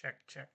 Check, check.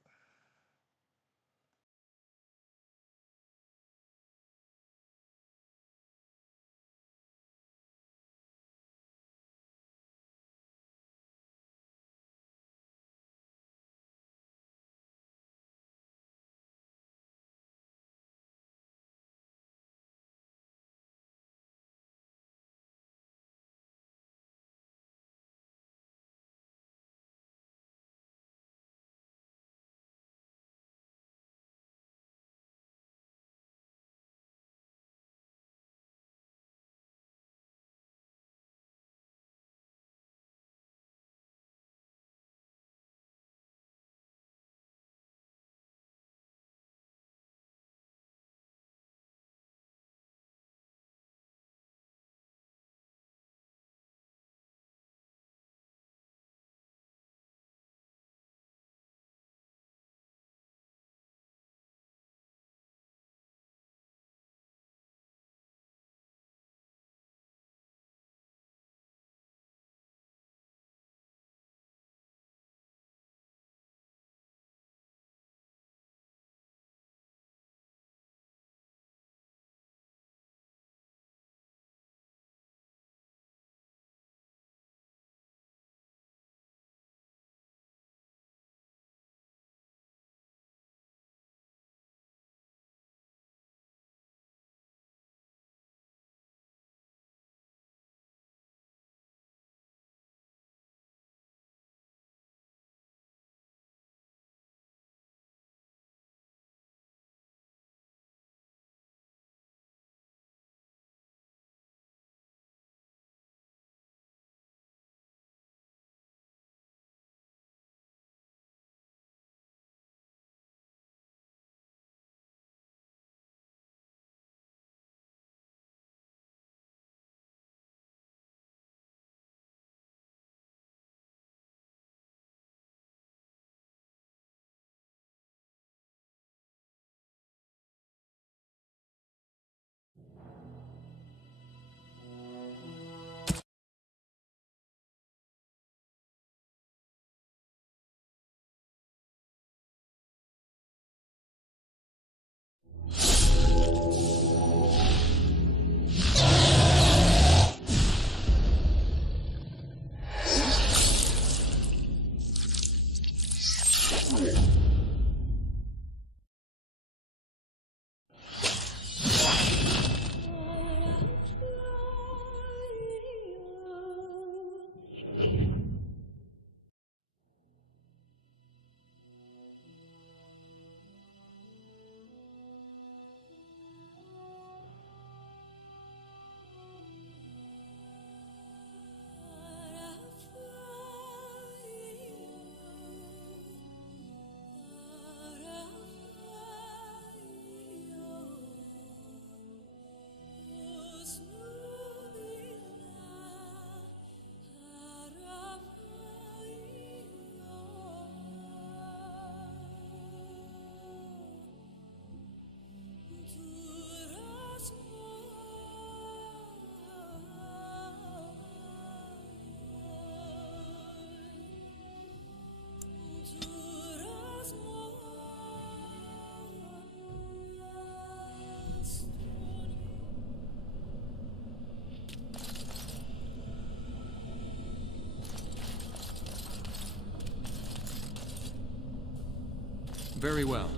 Very well.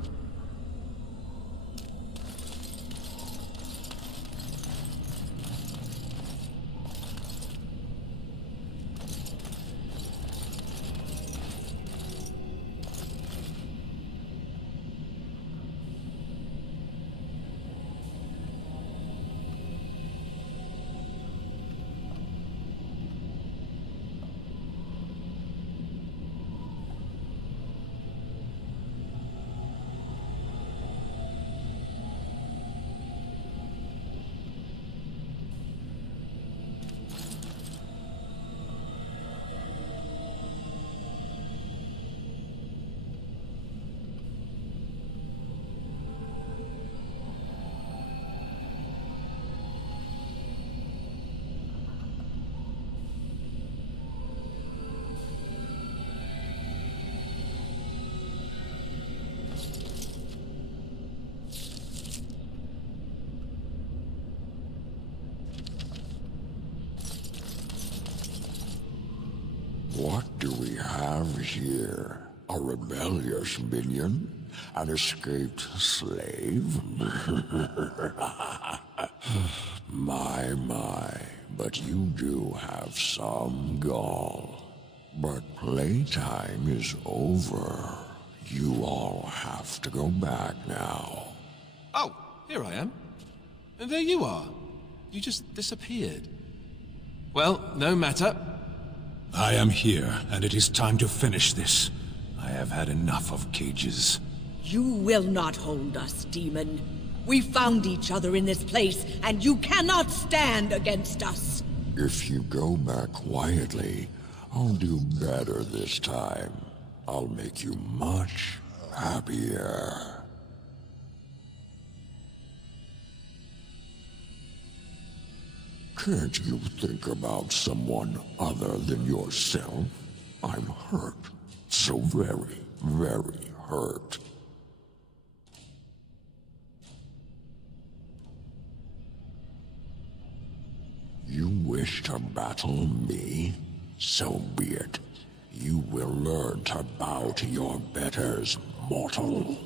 What do we have here? A rebellious minion? An escaped slave? My, but you do have some gall. But playtime is over. You all have to go back now. Oh, here I am. And there you are. You just disappeared. Well, no matter. I am here, and it is time to finish this. I have had enough of cages. You will not hold us, demon. We found each other in this place, and you cannot stand against us. If you go back quietly, I'll do better this time. I'll make you much happier. Can't you think about someone other than yourself? I'm hurt. So very, very hurt. You wish to battle me? So be it. You will learn to bow to your betters, mortal.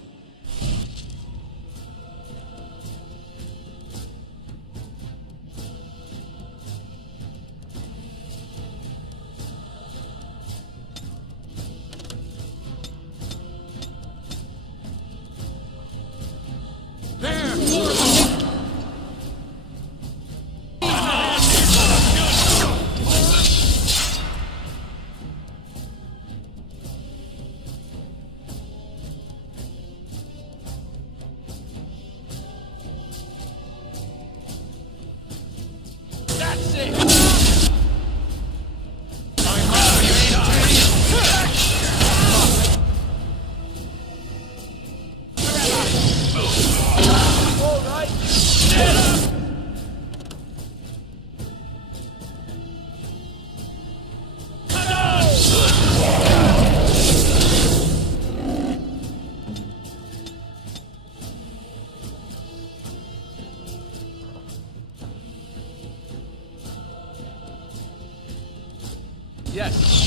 Yes.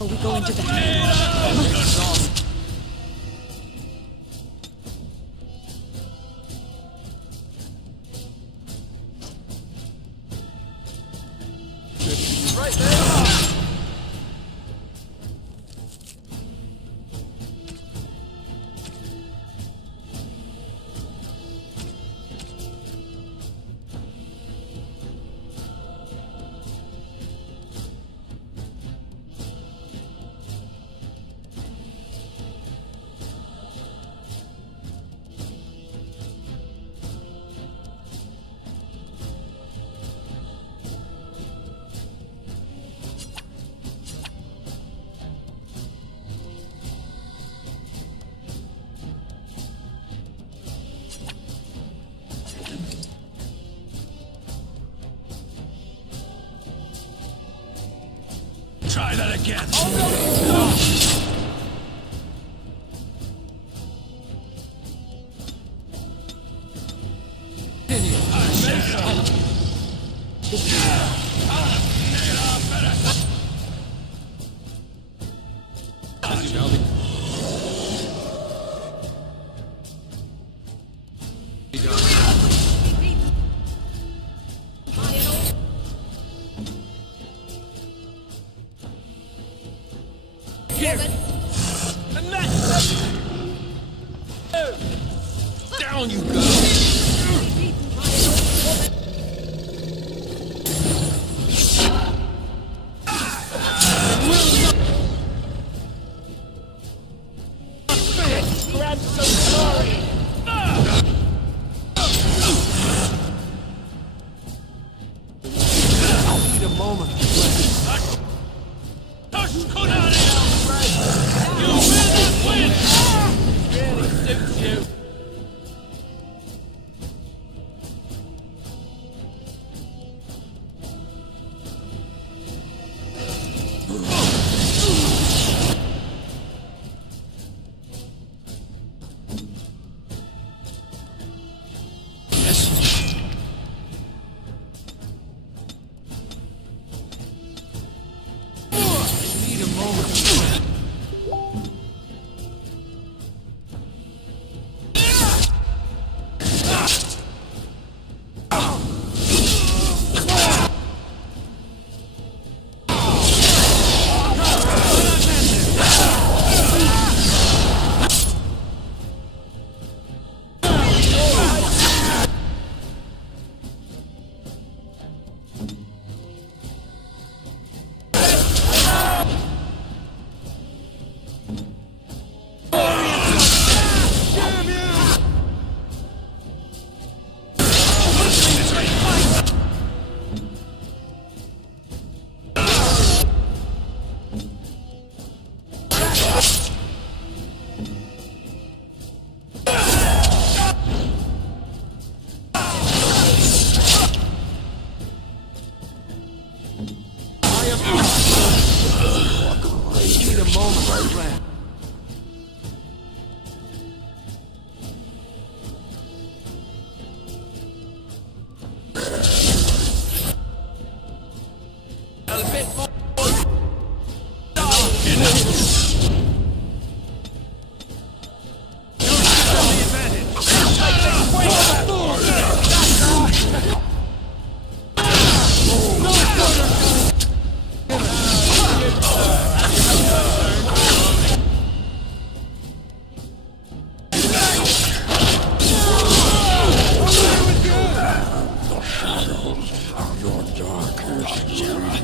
We go into the Right there. Down you go! Grab some glory! Need a moment. You will not win! Really suits you. Need a moment. Need a moment to rest. A bit more. Your darkest dreams.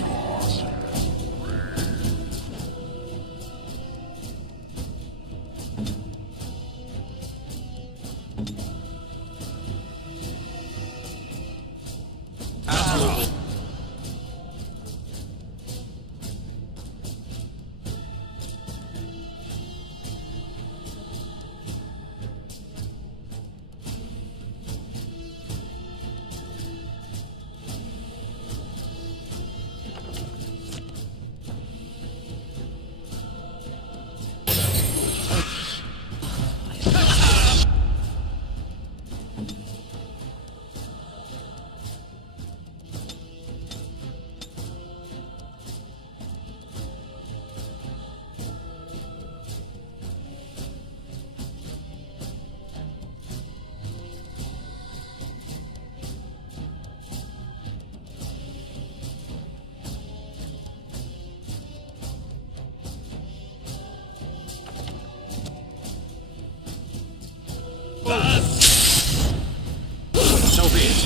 So be it.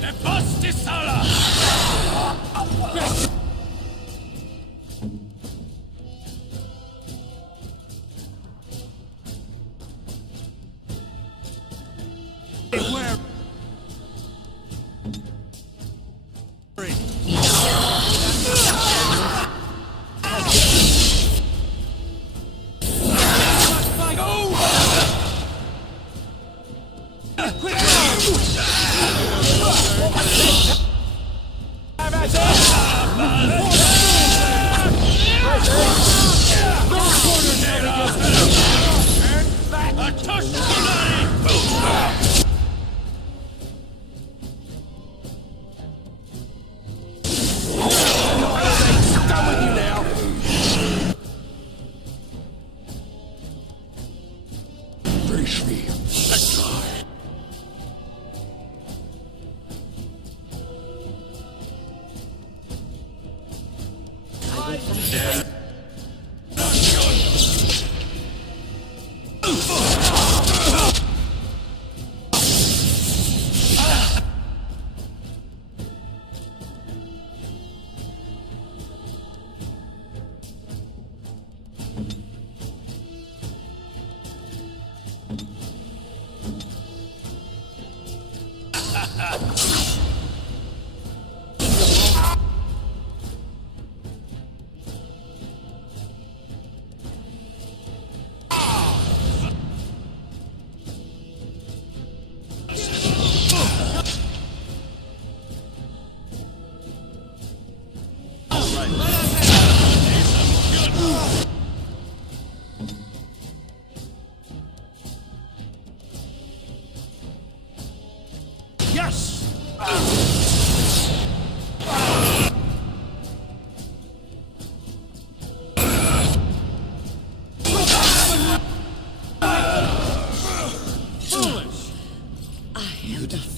The bust is Sala! Face me. Die.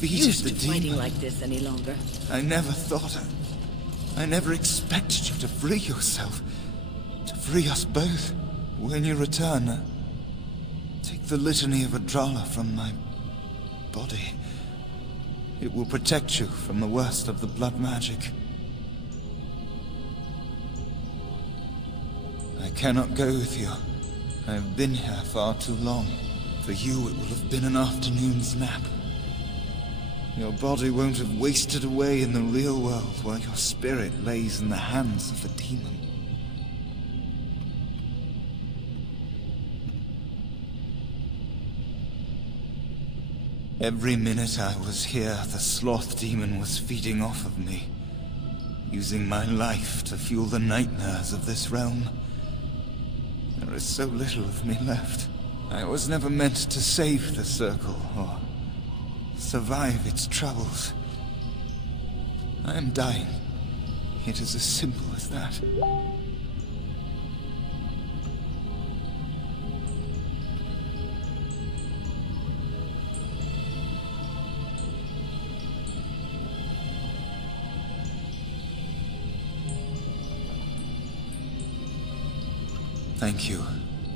Used to fighting like this any longer. I never thought I never expected you to free yourself. To free us both. When you return, take the litany of Adrala from my body. It will protect you from the worst of the blood magic. I cannot go with you. I have been here far too long. For you, it will have been an afternoon's nap. Your body won't have wasted away in the real world while your spirit lays in the hands of the demon. Every minute I was here, the sloth demon was feeding off of me, using my life to fuel the nightmares of this realm. There is so little of me left. I was never meant to save the circle, or survive its troubles. I am dying. It is as simple as that. Thank you,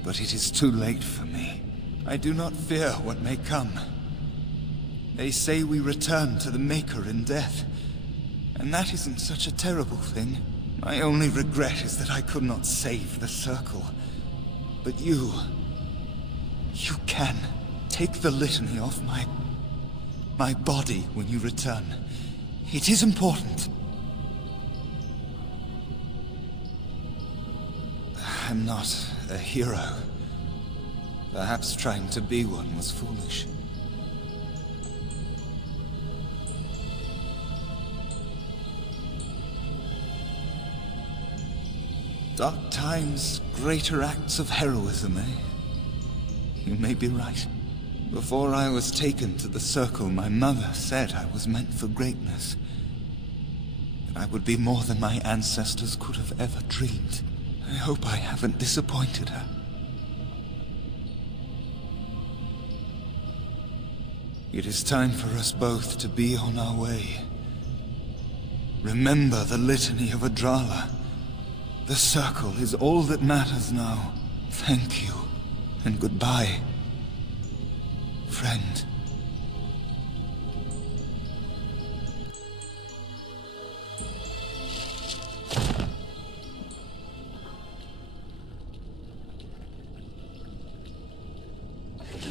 but it is too late for me. I do not fear what may come. They say we return to the Maker in death, and that isn't such a terrible thing. My only regret is that I could not save the Circle. But you can. Take the litany off my body when you return. It is important. I'm not a hero. Perhaps trying to be one was foolish. Dark times, greater acts of heroism, eh? You may be right. Before I was taken to the Circle, my mother said I was meant for greatness. That I would be more than my ancestors could have ever dreamed. I hope I haven't disappointed her. It is time for us both to be on our way. Remember the litany of Adrala. The Circle is all that matters now. Thank you, and goodbye, friend.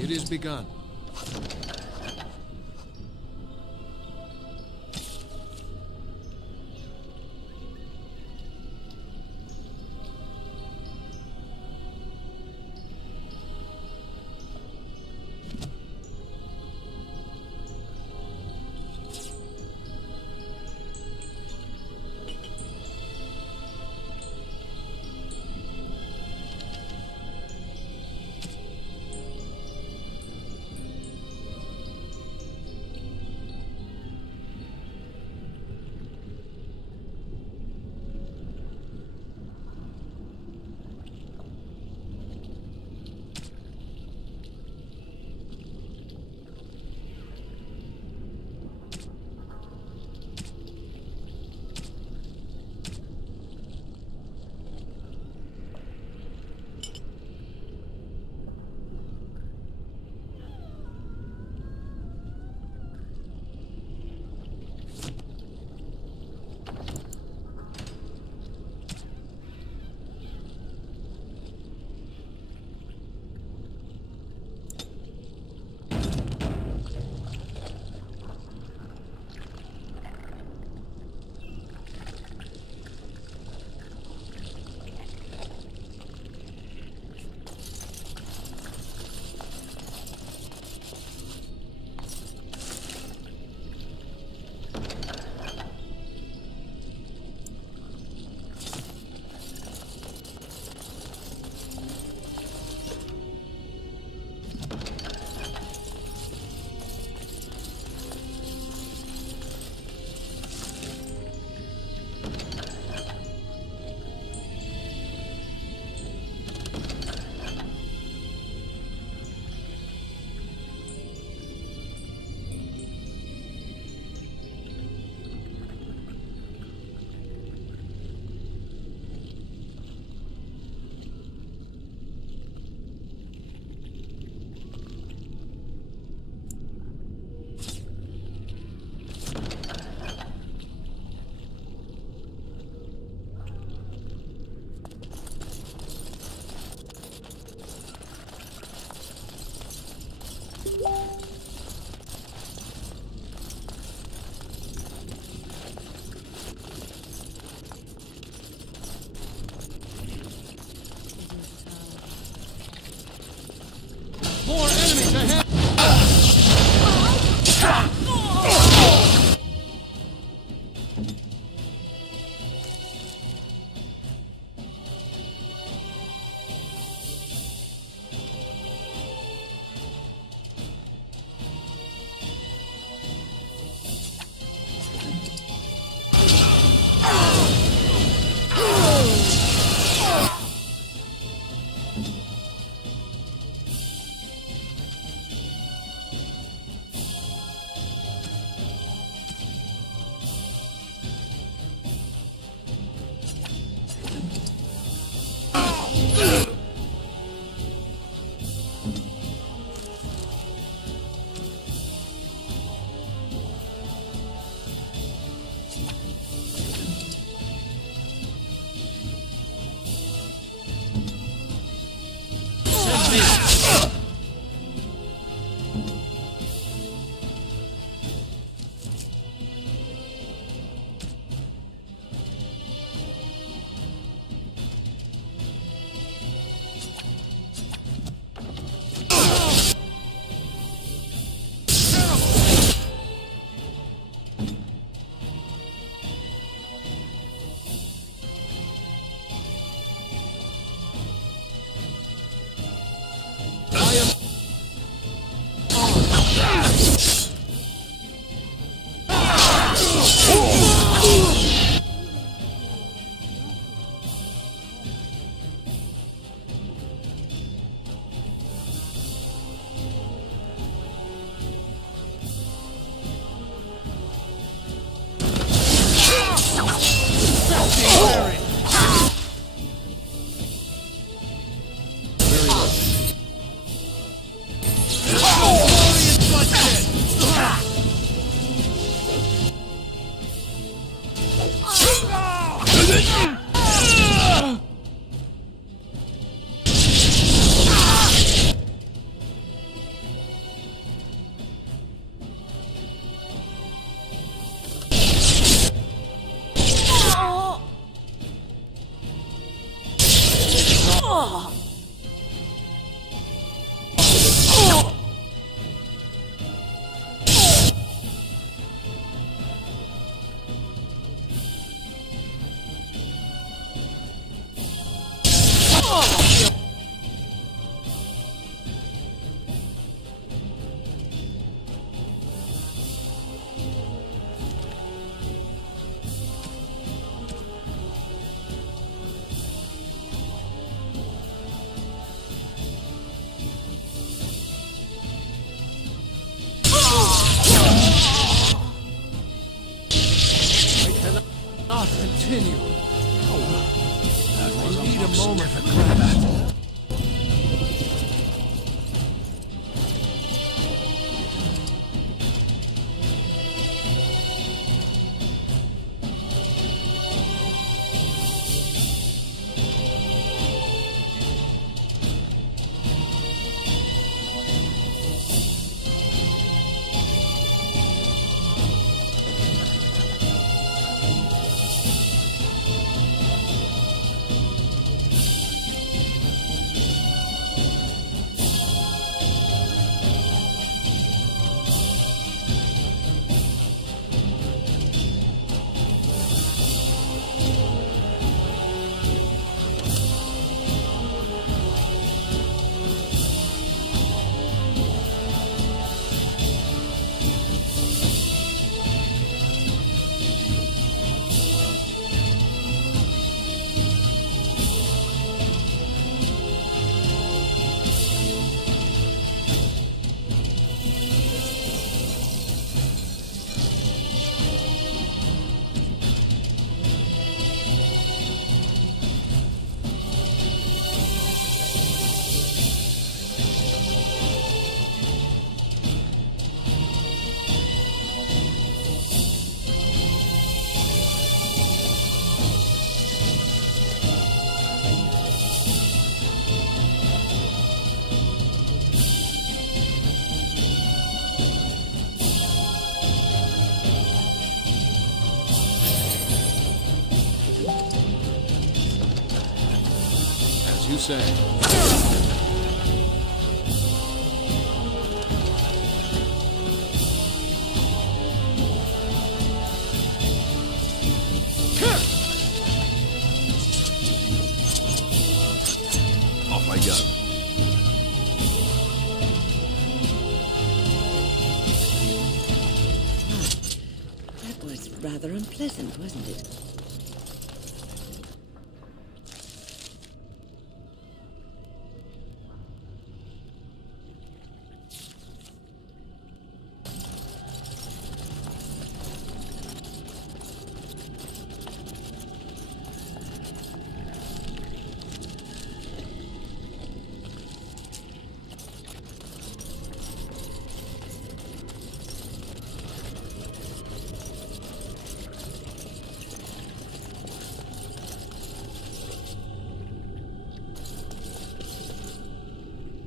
It is begun. More enemies ahead! Continue. That was We need a most moment. difficult battle. say? Off I go. That was rather unpleasant, wasn't it?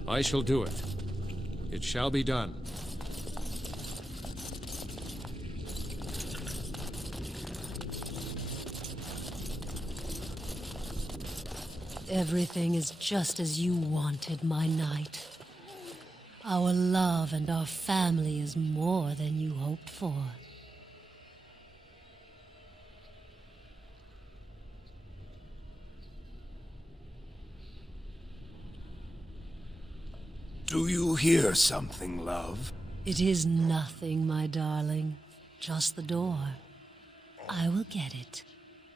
I shall do it. It shall be done. Everything is just as you wanted, my knight. Our love and our family is more than you hoped for. Do you hear something, love? It is nothing, my darling. Just the door. I will get it.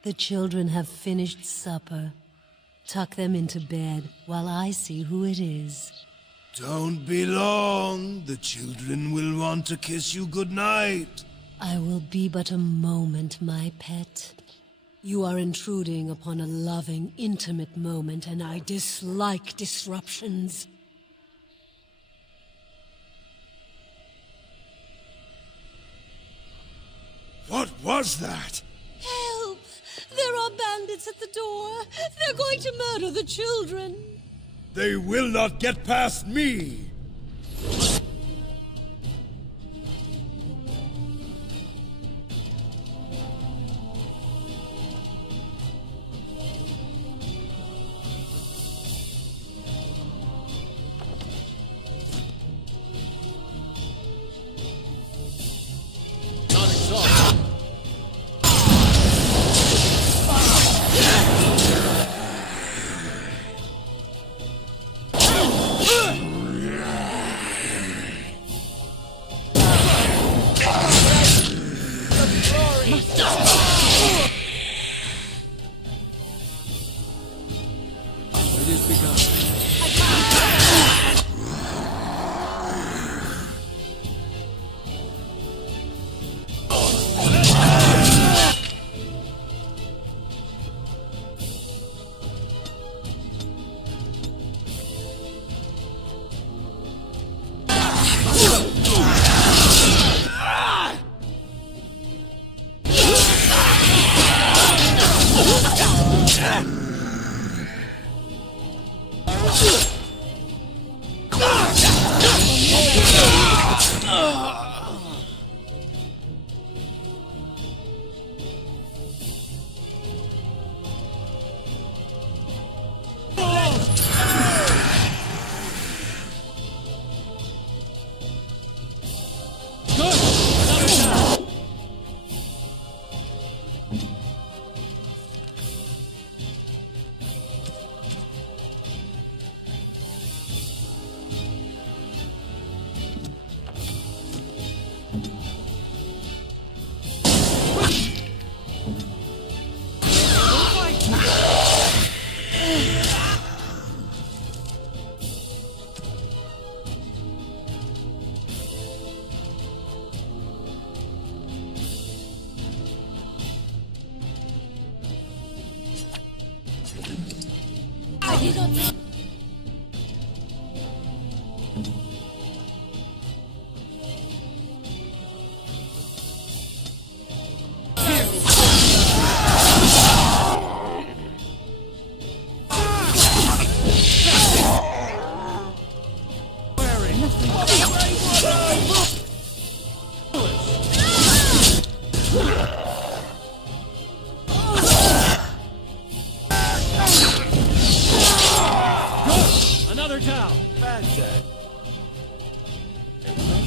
The children have finished supper. Tuck them into bed while I see who it is. Don't be long. The children will want to kiss you goodnight. I will be but a moment, my pet. You are intruding upon a loving, intimate moment, and I dislike disruptions. What was that? Help! There are bandits at the door. They're going to murder the children. They will not get past me!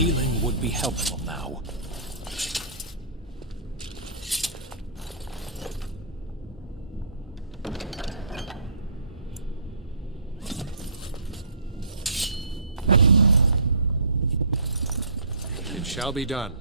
Healing would be helpful now. It shall be done.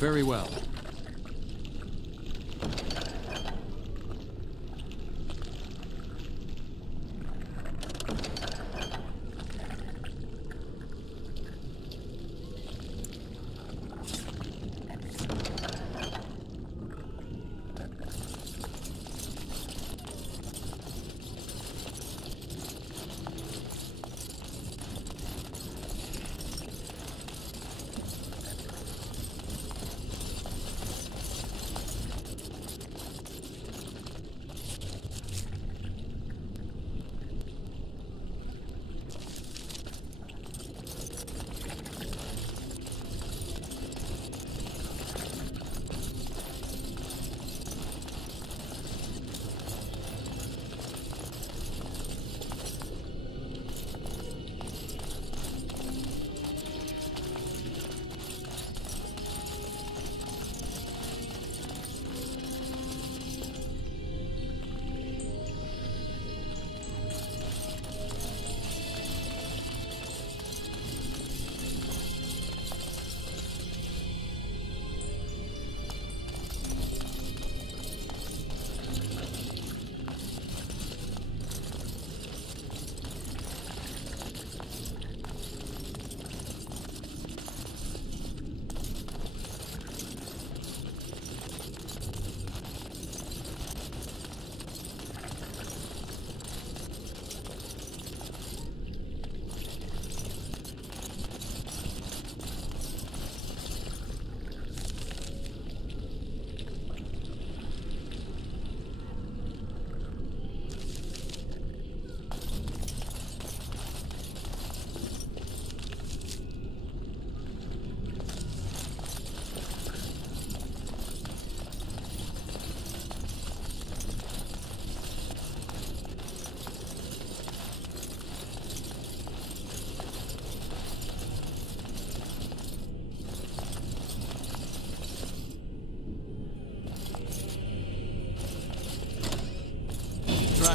Very well.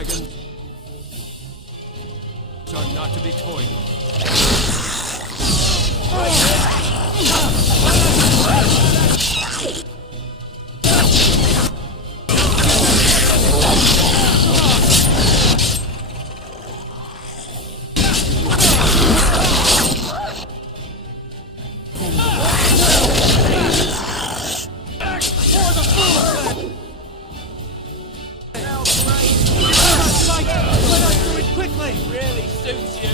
dragons are not to be toyed with. Really suits you.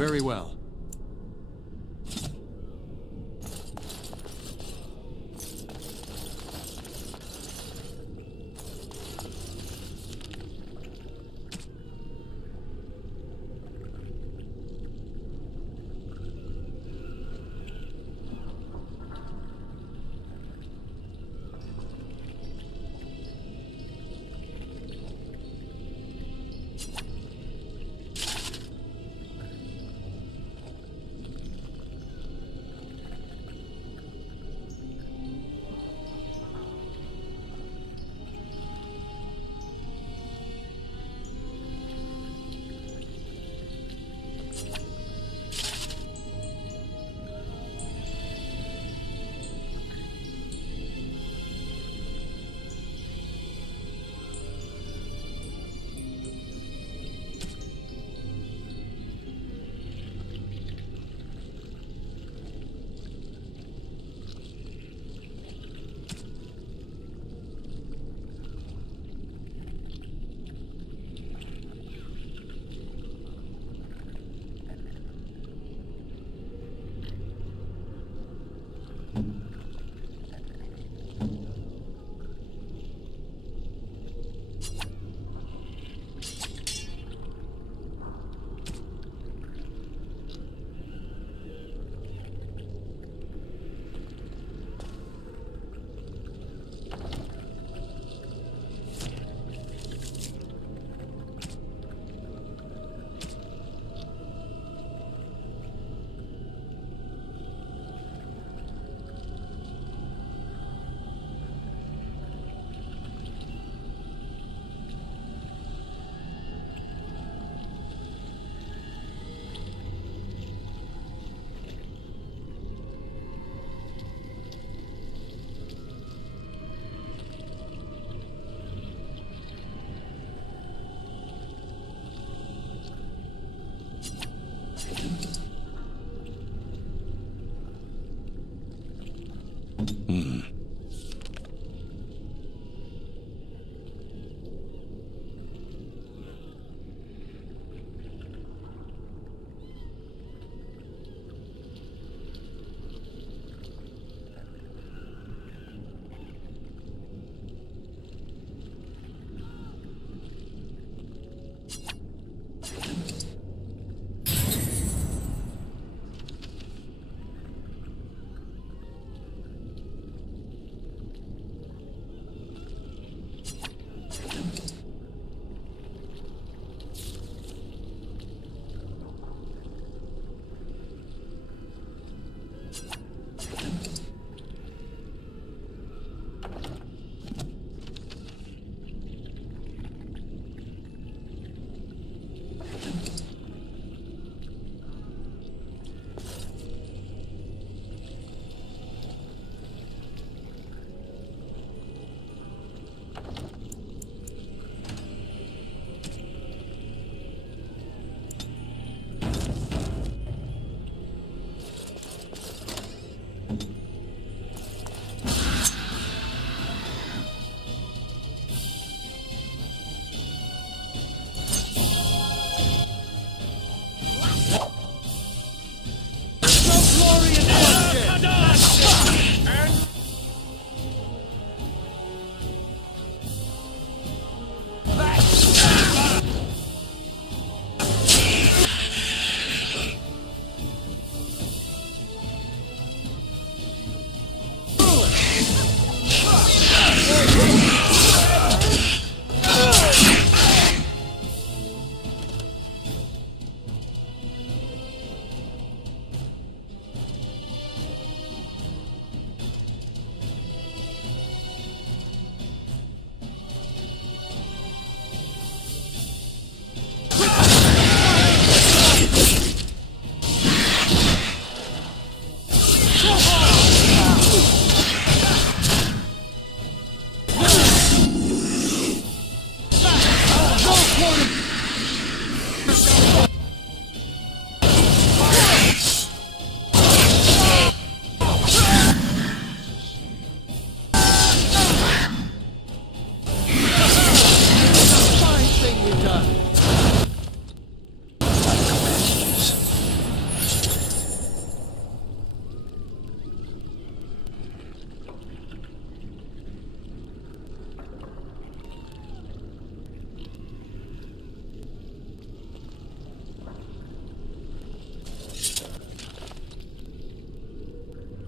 Very well.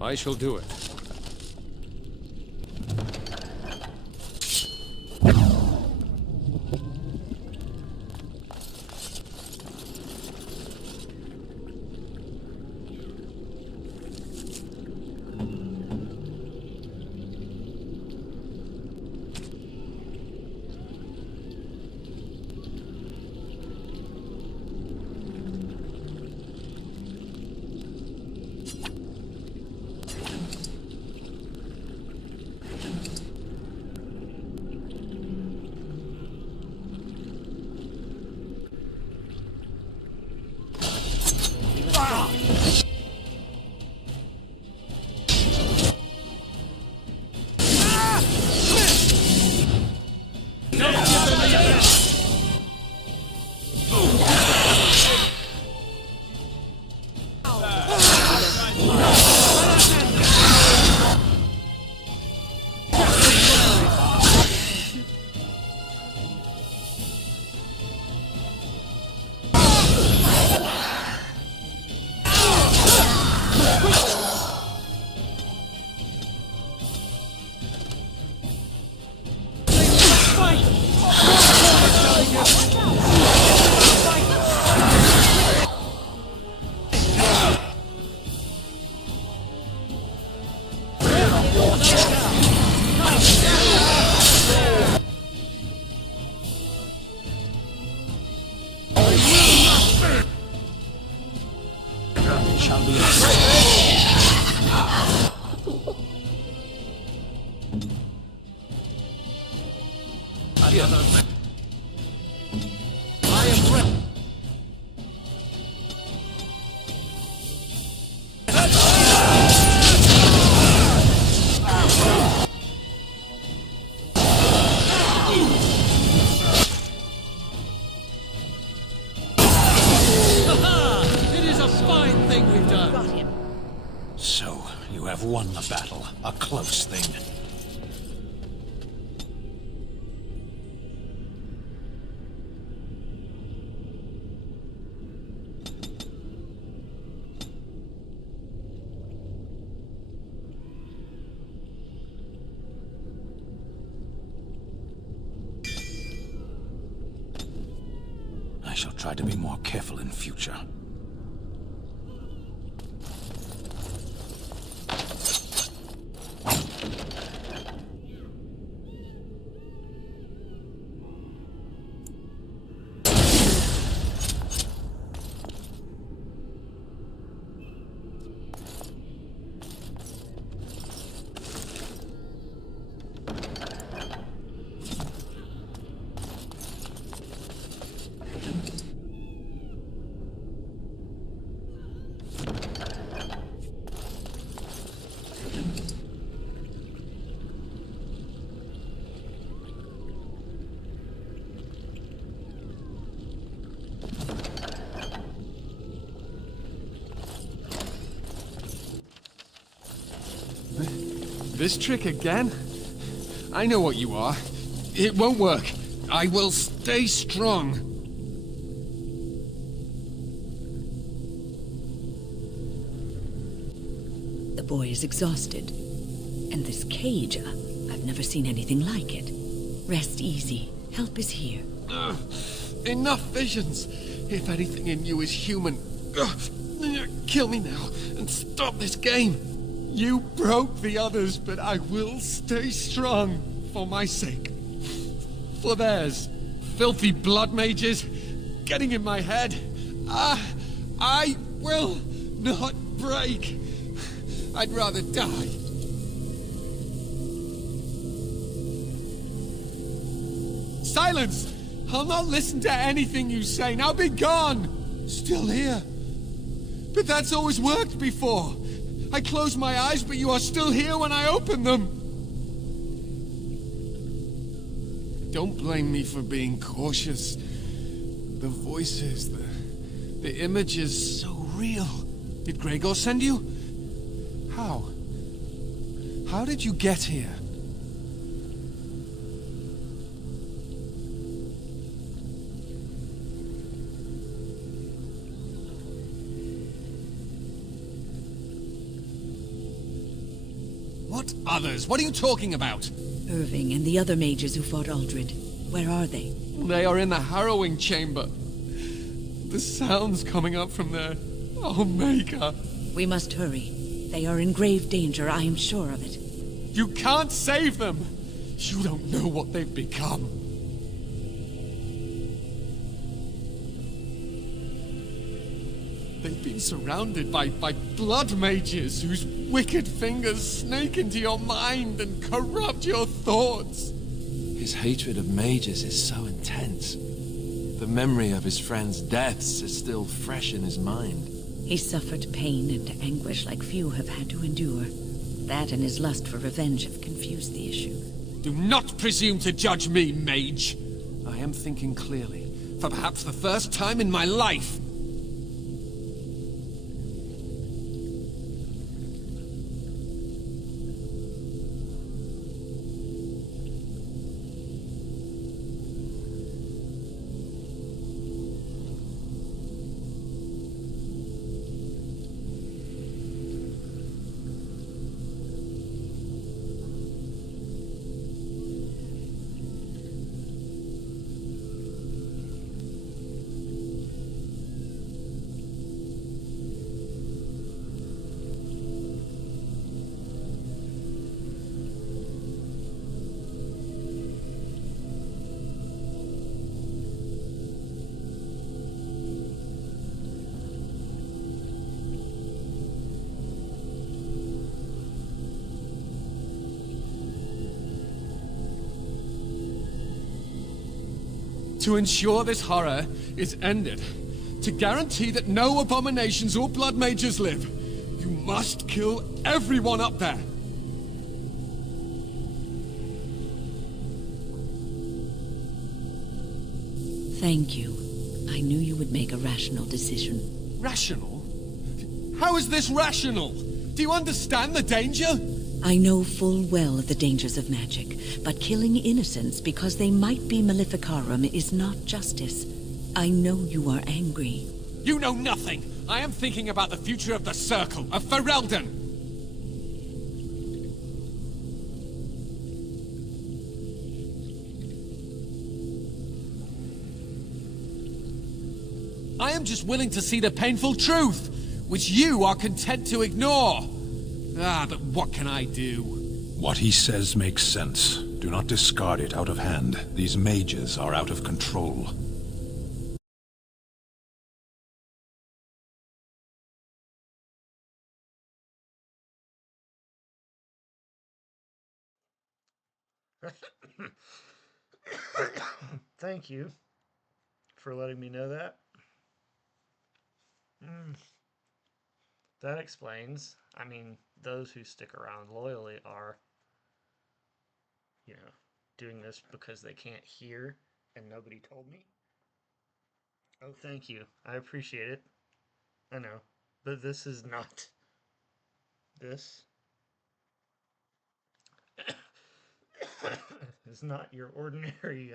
I shall do it. So, you have won the battle. A close thing. I shall try to be more careful in future. This trick again? I know what you are. It won't work. I will stay strong. The boy is exhausted. And this cage, I've never seen anything like it. Rest easy. Help is here. Enough visions. If anything in you is human, kill me now and stop this game. You broke the others, but I will stay strong for my sake. For theirs. Filthy blood mages getting in my head. I will not break. I'd rather die. Silence! I'll not listen to anything you say. Now be gone! Still here. But that's always worked before. I close my eyes, but you are still here when I open them. Don't blame me for being cautious. The voices, the images, so real. Did Gregor send you? How? How did you get here? What others? What are you talking about? Irving and the other mages who fought Aldred. Where are they? They are in the harrowing chamber. The sounds coming up from there. Oh, Maker. We must hurry. They are in grave danger, I am sure of it. You can't save them! You don't know what they've become. They've been surrounded by blood mages whose wicked fingers snake into your mind and corrupt your thoughts. His hatred of mages is so intense. The memory of his friends' deaths is still fresh in his mind. He suffered pain and anguish like few have had to endure. That and his lust for revenge have confused the issue. Do not presume to judge me, mage. I am thinking clearly, for perhaps the first time in my life. To ensure this horror is ended, to guarantee that no abominations or blood mages live, you must kill everyone up there. Thank you. I knew you would make a rational decision. Rational? How is this rational? Do you understand the danger? I know full well of the dangers of magic, but killing innocents because they might be Maleficarum is not justice. I know you are angry. You know nothing! I am thinking about the future of the Circle, of Ferelden! I am just willing to see the painful truth, which you are content to ignore. Ah, but what can I do? What he says makes sense. Do not discard it out of hand. These mages are out of control. Thank you for letting me know that. That explains. I mean, those who stick around loyally are, doing this because they can't hear and nobody told me. Oh, thank you. I appreciate it. I know. But this is not. This is not your ordinary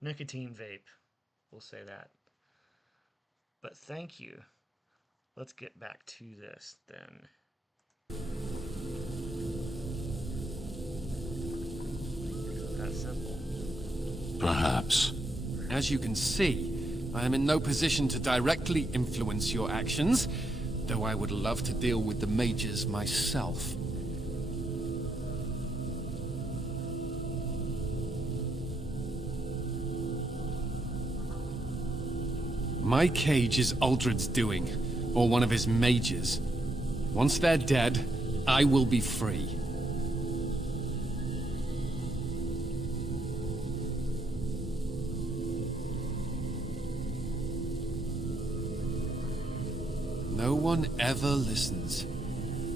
nicotine vape. We'll say that. But thank you. Let's get back to this then. That simple. Perhaps. As you can see, I am in no position to directly influence your actions, though I would love to deal with the mages myself. My cage is Aldred's doing, or one of his mages. Once they're dead, I will be free. No one ever listens.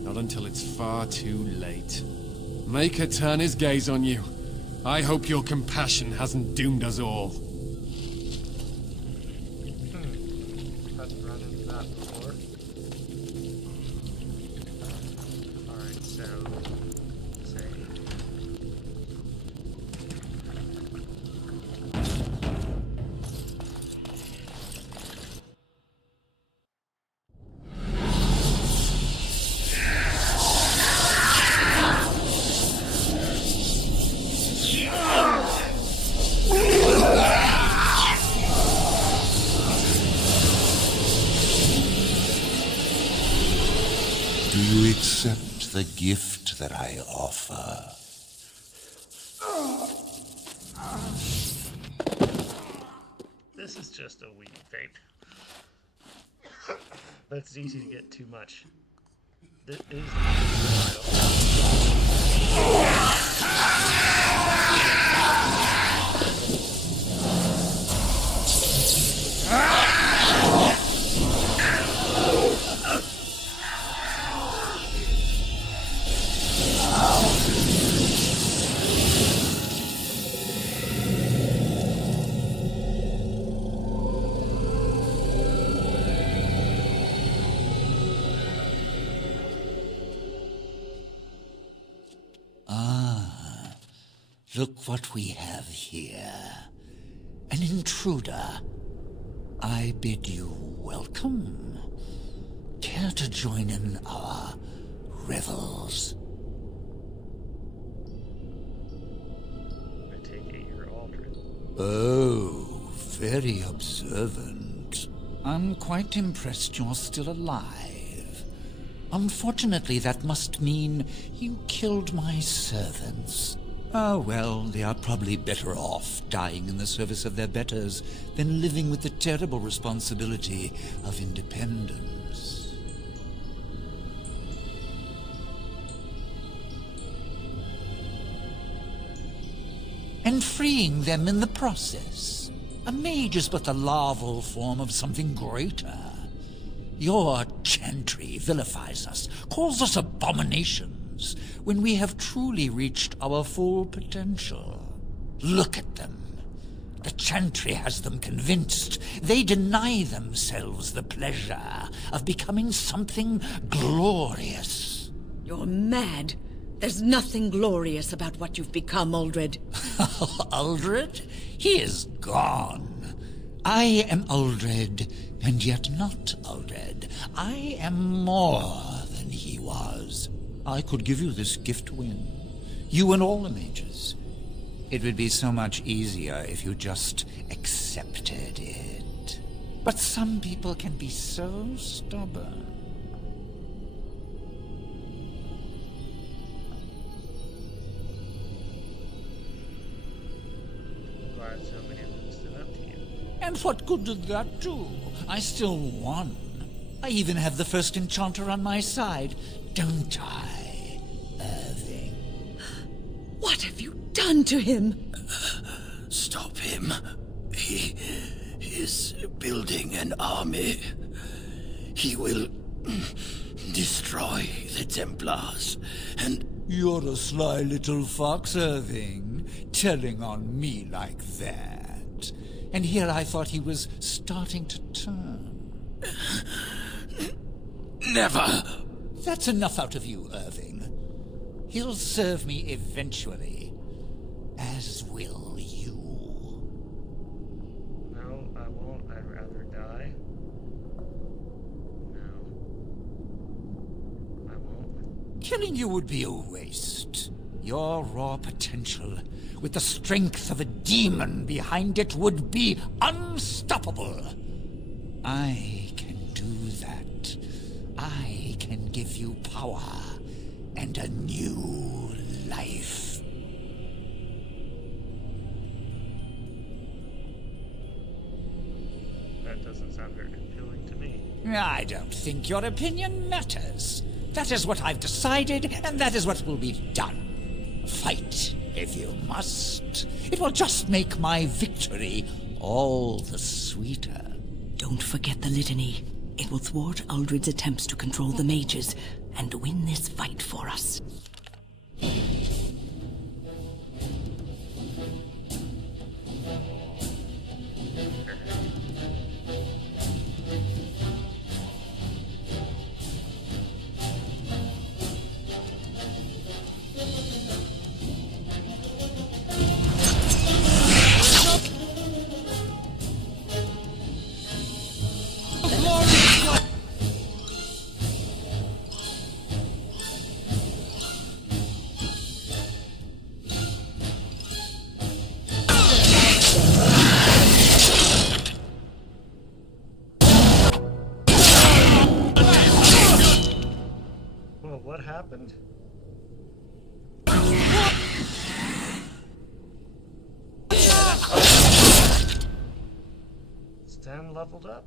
Not until it's far too late. Make her turn his gaze on you. I hope your compassion hasn't doomed us all. I've run into that before. Alright, so say accept the gift that I offer. This is just a weed vape. But it's easy to get too much. This is Look what we have here. An intruder. I bid you welcome. Care to join in our revels? I take it you're Aldred. Oh, very observant. I'm quite impressed you're still alive. Unfortunately, that must mean you killed my servants. Oh, well, they are probably better off dying in the service of their betters than living with the terrible responsibility of independence. And freeing them in the process. A mage is but the larval form of something greater. Your chantry vilifies us, calls us abominations, when we have truly reached our full potential. Look at them. The chantry has them convinced. They deny themselves the pleasure of becoming something glorious. You're mad. There's nothing glorious about what you've become, Uldred. Uldred? He is gone. I am Uldred, and yet not Uldred. I am more than he was. I could give you this gift to win. You and all the mages. It would be so much easier if you just accepted it. But some people can be so stubborn. Glad so many of them stood up to you. And what good did that do? I still won. I even have the first enchanter on my side, don't I, Irving? What have you done to him? Stop him. He is building an army. He will destroy the Templars, and... You're a sly little fox, Irving, telling on me like that. And here I thought he was starting to turn. Never! That's enough out of you, Irving. He'll serve me eventually. As will you. No, I won't. I'd rather die. No. I won't. Killing you would be a waste. Your raw potential, with the strength of a demon behind it, would be unstoppable. I can do that. I can give you power and a new life. That doesn't sound very appealing to me. I don't think your opinion matters. That is what I've decided, and that is what will be done. Fight, if you must. It will just make my victory all the sweeter. Don't forget the litany. It will thwart Uldred's attempts to control the mages and win this fight for us. happened? Stan leveled up?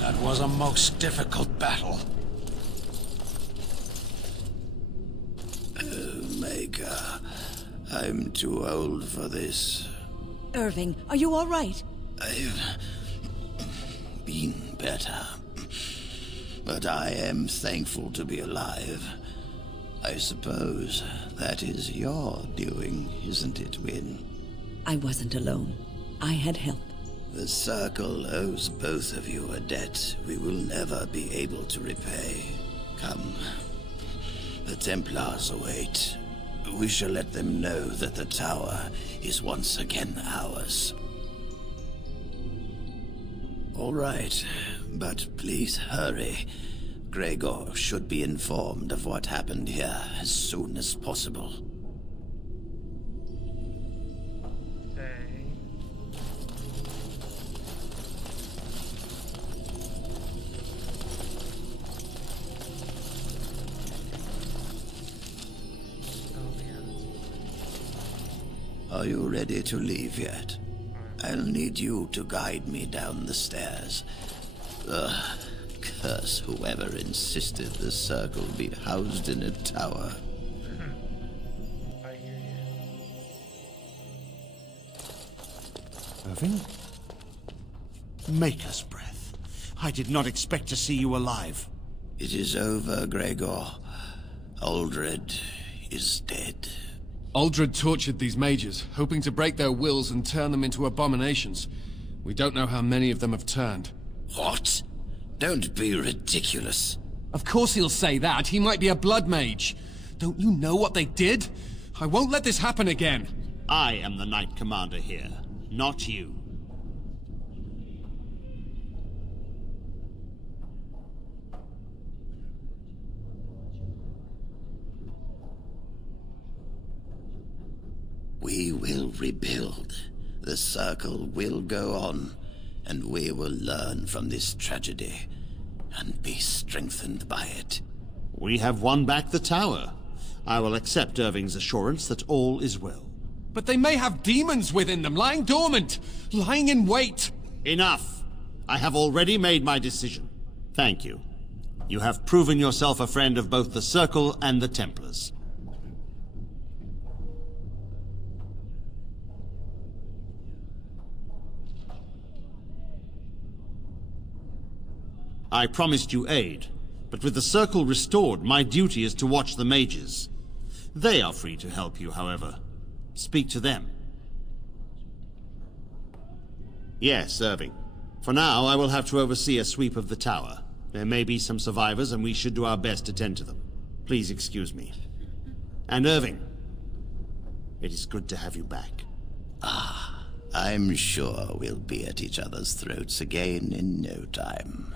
That was a most difficult battle. Maker, I'm too old for this. Irving, are you all right? I've been better. But I am thankful to be alive. I suppose that is your doing, isn't it, Wynne? I wasn't alone. I had help. The Circle owes both of you a debt we will never be able to repay. Come. The Templars await. We shall let them know that the tower is once again ours. All right, but please hurry. Gregor should be informed of what happened here as soon as possible. Are you ready to leave yet? I'll need you to guide me down the stairs. Curse whoever insisted the Circle be housed in a tower. I hear you. Irving? Maker's breath. I did not expect to see you alive. It is over, Gregor. Aldred is dead. Aldred tortured these mages, hoping to break their wills and turn them into abominations. We don't know how many of them have turned. What? Don't be ridiculous. Of course he'll say that. He might be a blood mage. Don't you know what they did? I won't let this happen again. I am the Knight Commander here, not you. We will rebuild. The Circle will go on, and we will learn from this tragedy and be strengthened by it. We have won back the tower. I will accept Irving's assurance that all is well. But they may have demons within them, lying dormant, lying in wait. Enough! I have already made my decision. Thank you. You have proven yourself a friend of both the Circle and the Templars. I promised you aid, but with the Circle restored, my duty is to watch the mages. They are free to help you, however. Speak to them. Yes, Irving. For now, I will have to oversee a sweep of the tower. There may be some survivors, and we should do our best to tend to them. Please excuse me. And Irving, it is good to have you back. Ah, I'm sure we'll be at each other's throats again in no time.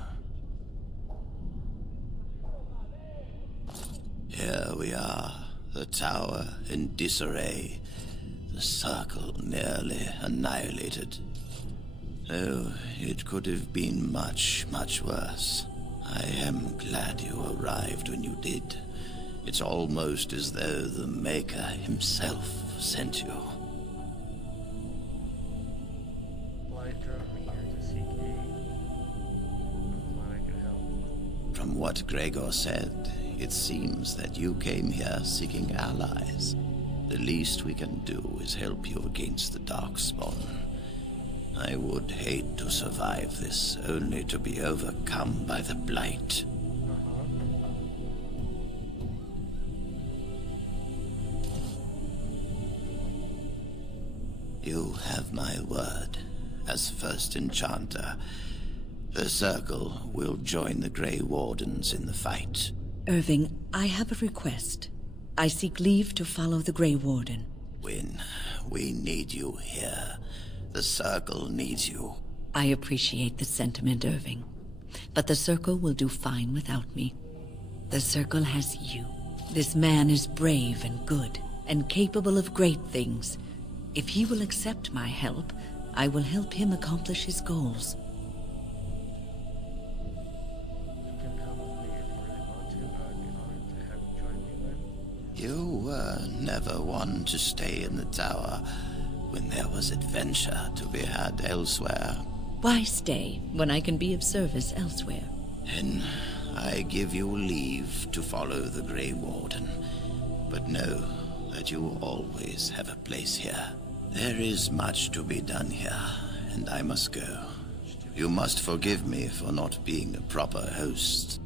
Here we are, the tower in disarray, the Circle nearly annihilated. Oh, it could have been much, much worse. I am glad you arrived when you did. It's almost as though the Maker himself sent you. Light drove me here to seek aid. I'm glad I could help. From what Gregor said, it seems that you came here seeking allies. The least we can do is help you against the Darkspawn. I would hate to survive this, only to be overcome by the Blight. You have my word. As first enchanter, the Circle will join the Grey Wardens in the fight. Irving, I have a request. I seek leave to follow the Grey Warden. When we need you here, the Circle needs you. I appreciate the sentiment, Irving. But the Circle will do fine without me. The Circle has you. This man is brave and good, and capable of great things. If he will accept my help, I will help him accomplish his goals. You can come with me if you really want to, but I'd be honored to have you join me then. You were never one to stay in the tower when there was adventure to be had elsewhere. Why stay when I can be of service elsewhere? Then I give you leave to follow the Grey Warden, but know that you always have a place here. There is much to be done here, and I must go. You must forgive me for not being a proper host.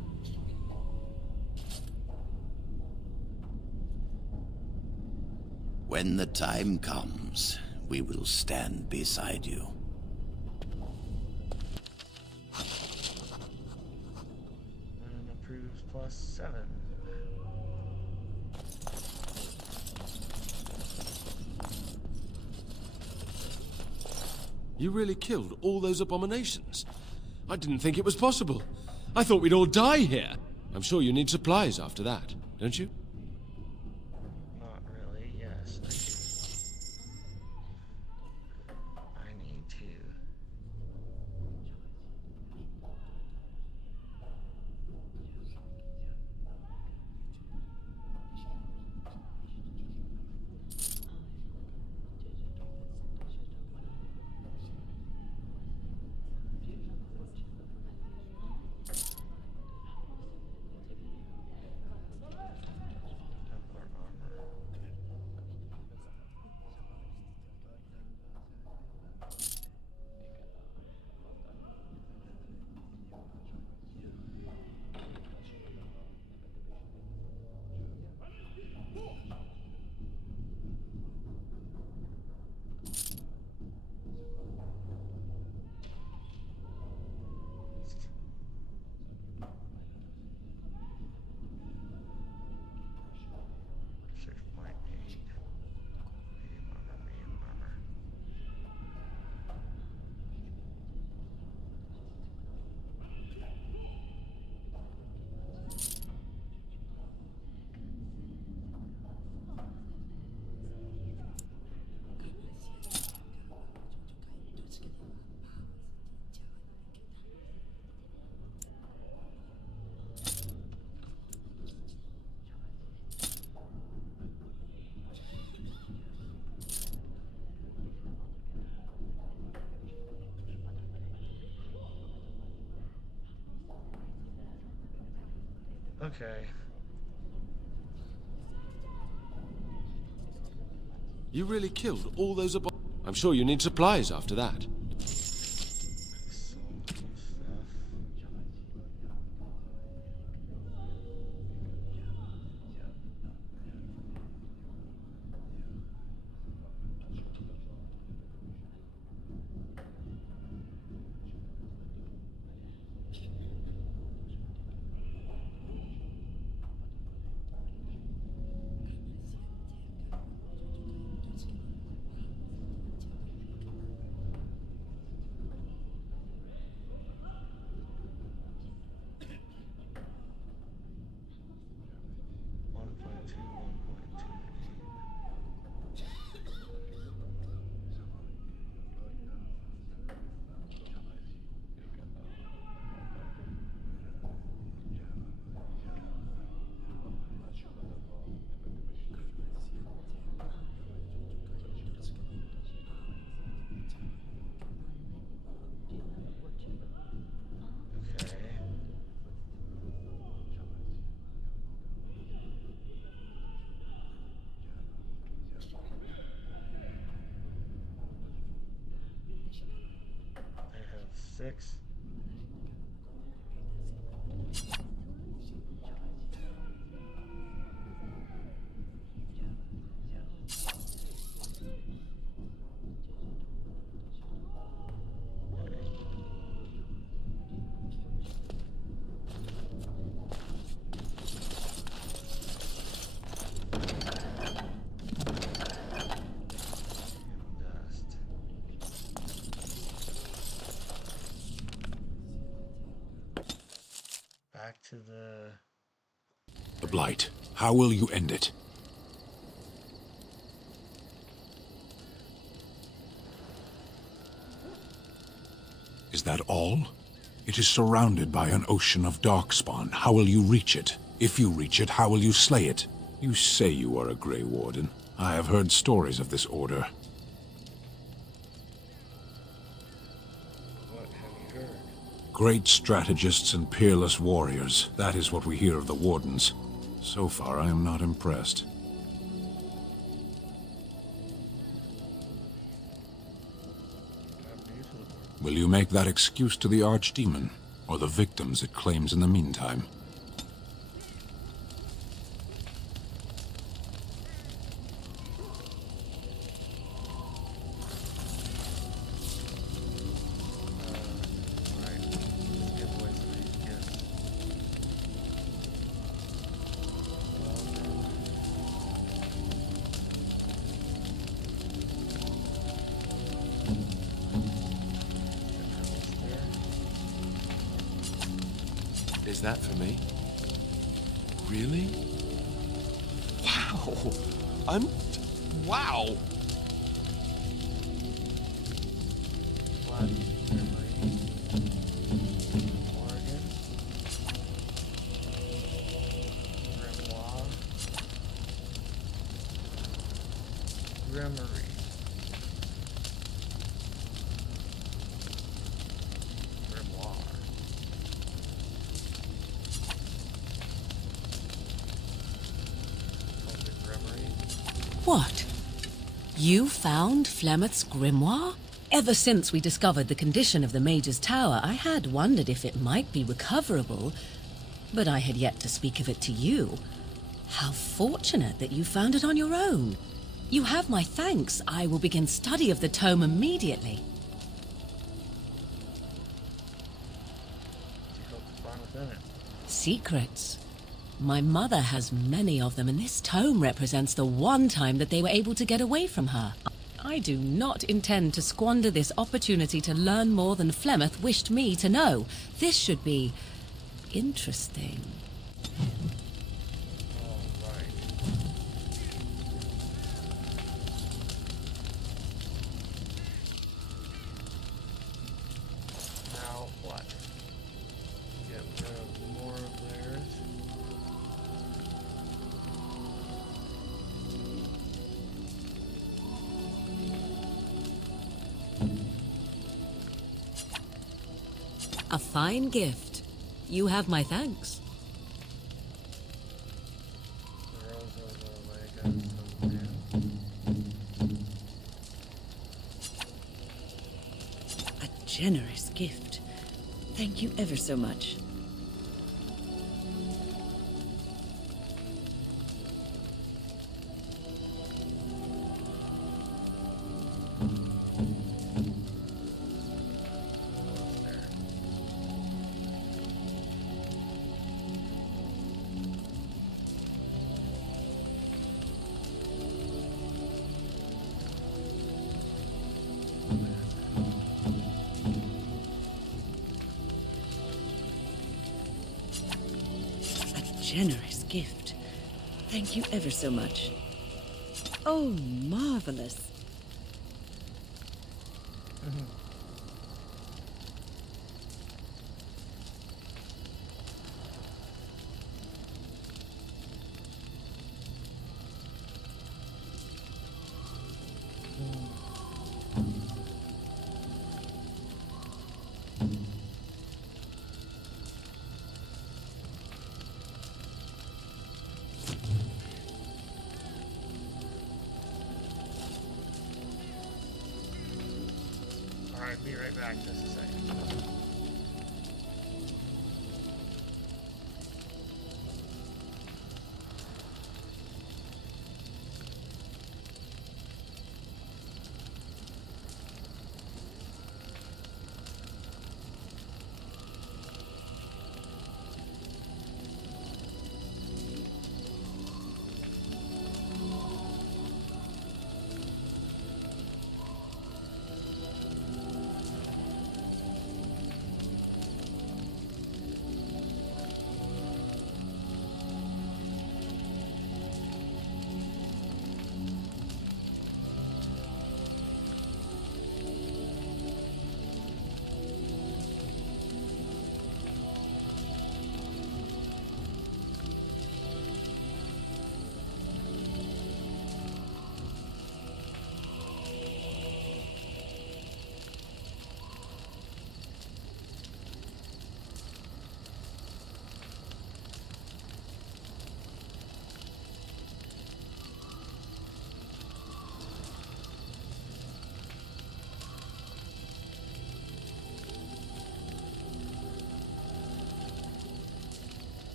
When the time comes, we will stand beside you. And approves +7. You really killed all those abominations? I didn't think it was possible. I thought we'd all die here. I'm sure you need supplies after that, don't you? Not really, yes, I need to. Okay. You really killed all those I'm sure you need supplies after that. I have 6. Dust. Back to The Blight. How will you end it? Is that all? It is surrounded by an ocean of darkspawn. How will you reach it? If you reach it, how will you slay it? You say you are a Grey Warden. I have heard stories of this order. What have you heard? Great strategists and peerless warriors. That is what we hear of the Wardens. So far, I am not impressed. Will you make that excuse to the Archdemon, or the victims it claims in the meantime? Is that for me? Really? Wow! Wow! Blood, memory, Morgan, Grimoire, Grimory. What? You found Flemeth's grimoire? Ever since we discovered the condition of the Mage's Tower, I had wondered if it might be recoverable, but I had yet to speak of it to you. How fortunate that you found it on your own. You have my thanks. I will begin study of the tome immediately. Secrets. My mother has many of them, and this tome represents the one time that they were able to get away from her. I do not intend to squander this opportunity to learn more than Flemeth wished me to know. This should be interesting. Now what? Get rid of more of theirs. A fine gift. You have my thanks. generous gift. Thank you ever so much. Generous gift. Thank you ever so much. Oh, marvelous. Alright, be right back just a second.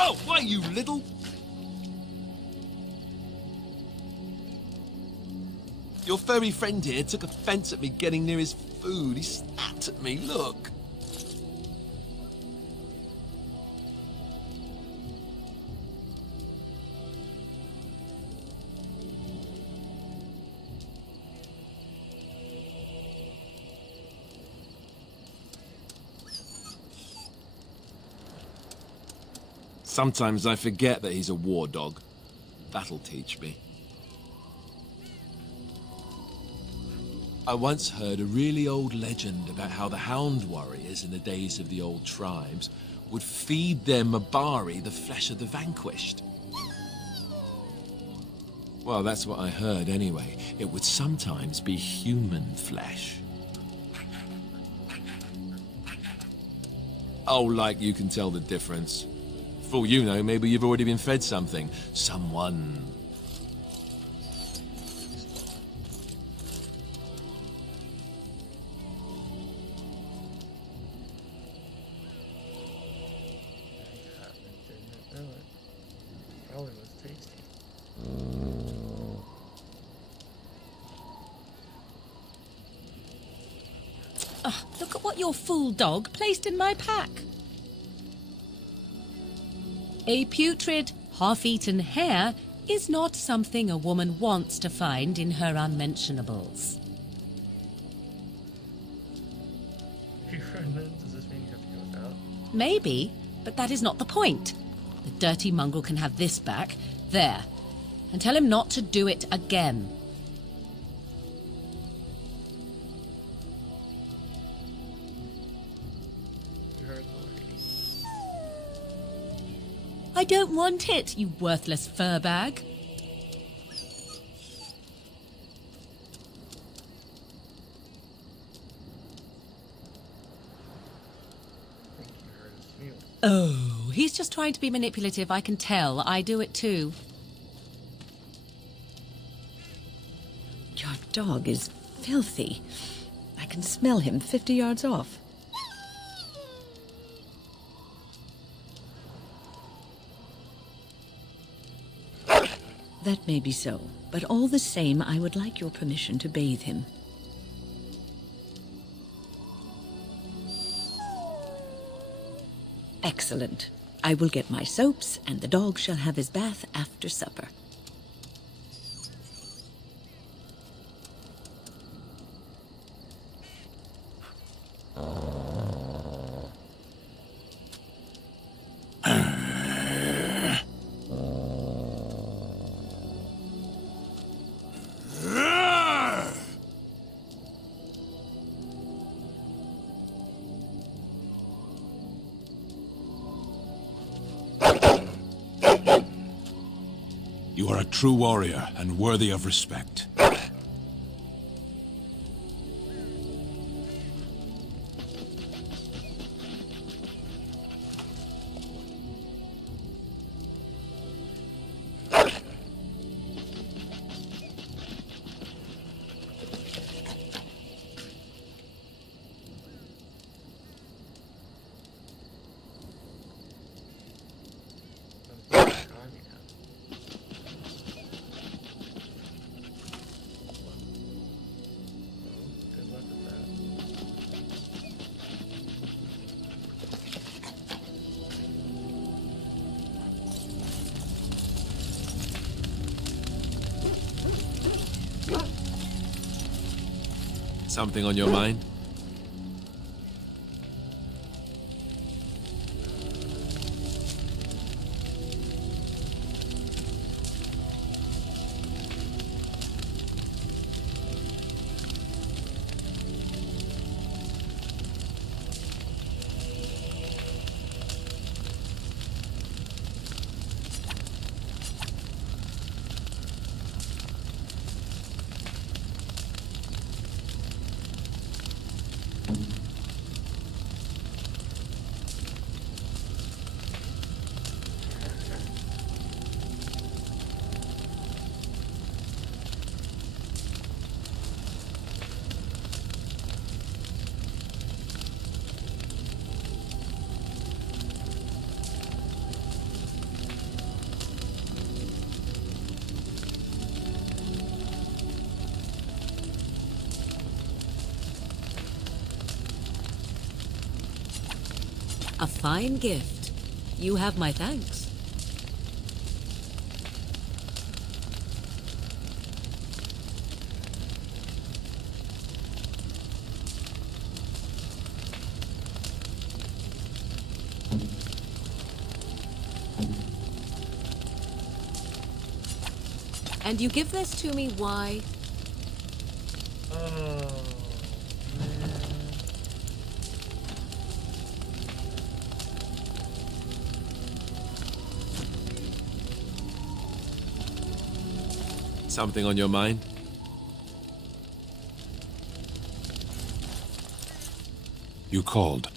Oh, why, you little... Your furry friend here took offense at me getting near his food. He snapped at me, look. Sometimes I forget that he's a war dog. That'll teach me. I once heard a really old legend about how the Hound warriors in the days of the old tribes would feed their Mabari the flesh of the vanquished. Well, that's what I heard anyway. It would sometimes be human flesh. Oh, like you can tell the difference. For all you know, maybe you've already been fed something. Someone. Probably was tasty. Look at what your fool dog placed in my pack. A putrid, half-eaten hare is not something a woman wants to find in her unmentionables. Does this mean you have to go without? Maybe, but that is not the point. The dirty mongrel can have this back. There. And tell him not to do it again. You heard the lady. I don't want it, you worthless fur bag. I think you heard his feelings. Oh, he's just trying to be manipulative, I can tell. I do it too. Your dog is filthy. I can smell him 50 yards off. That may be so, but all the same, I would like your permission to bathe him. Excellent. I will get my soaps, and the dog shall have his bath after supper. You are a true warrior and worthy of respect. Good luck with that. Something on your mind? A fine gift. You have my thanks. And you give this to me, why? Oh, man. Something on your mind? You called.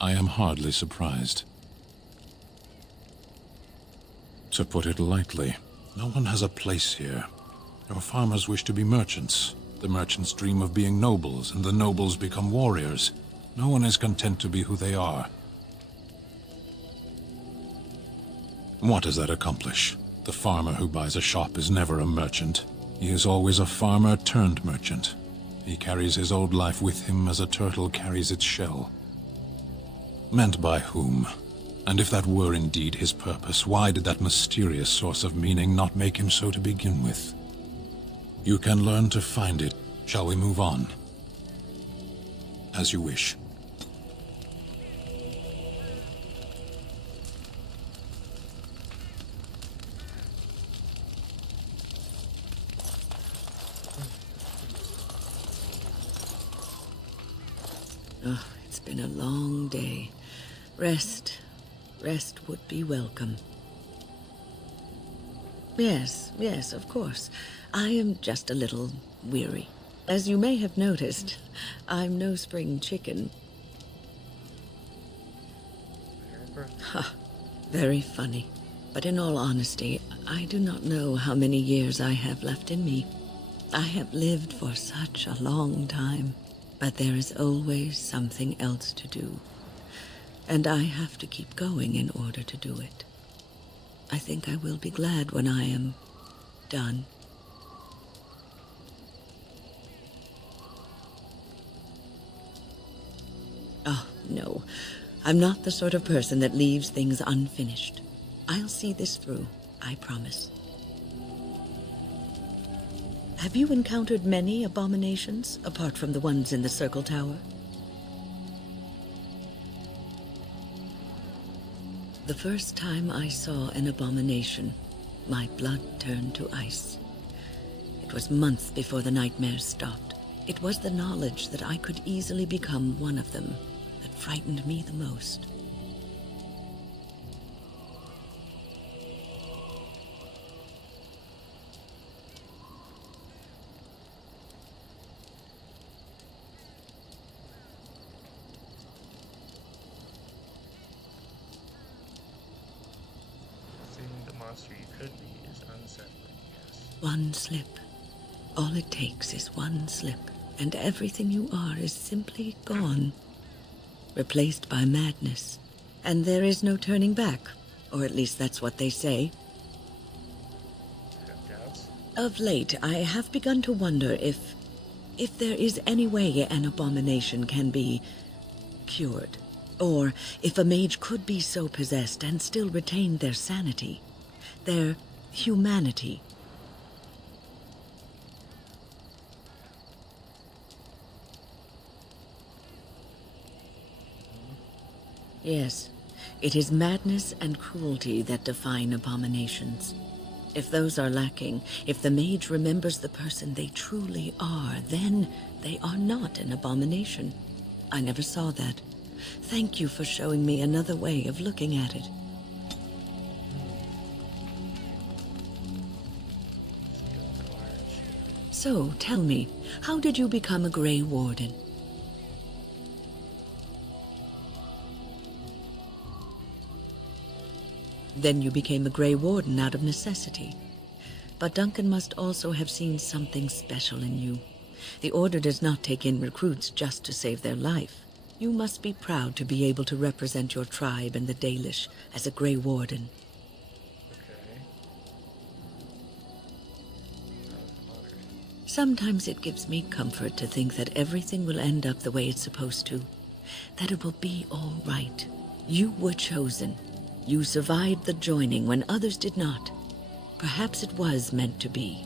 I am hardly surprised. To put it lightly, no one has a place here. Your farmers wish to be merchants. The merchants dream of being nobles, and the nobles become warriors. No one is content to be who they are. What does that accomplish? The farmer who buys a shop is never a merchant. He is always a farmer turned merchant. He carries his old life with him as a turtle carries its shell. Meant by whom? And if that were indeed his purpose, why did that mysterious source of meaning not make him so to begin with? You can learn to find it. Shall we move on? As you wish. Oh, it's been a long day. Rest would be welcome. Yes, of course. I am just a little weary. As you may have noticed, I'm no spring chicken. Ha, very funny. But in all honesty, I do not know how many years I have left in me. I have lived for such a long time, but there is always something else to do. And I have to keep going in order to do it. I think I will be glad when I am done. Oh, no. I'm not the sort of person that leaves things unfinished. I'll see this through, I promise. Have you encountered many abominations, apart from the ones in the Circle Tower? The first time I saw an abomination, my blood turned to ice. It was months before the nightmares stopped. It was the knowledge that I could easily become one of them that frightened me the most. One slip. All it takes is one slip, and everything you are is simply gone. Replaced by madness. And there is no turning back, or at least that's what they say. Of late, I have begun to wonder if there is any way an abomination can be cured, or if a mage could be so possessed and still retain their sanity, their humanity. Yes, it is madness and cruelty that define abominations. If those are lacking, if the mage remembers the person they truly are, then they are not an abomination. I never saw that. Thank you for showing me another way of looking at it. So, tell me, how did you become a Grey Warden? Then you became a Grey Warden out of necessity. But Duncan must also have seen something special in you. The Order does not take in recruits just to save their life. You must be proud to be able to represent your tribe and the Dalish as a Grey Warden. Sometimes it gives me comfort to think that everything will end up the way it's supposed to. That it will be all right. You were chosen. You survived the joining when others did not. Perhaps it was meant to be.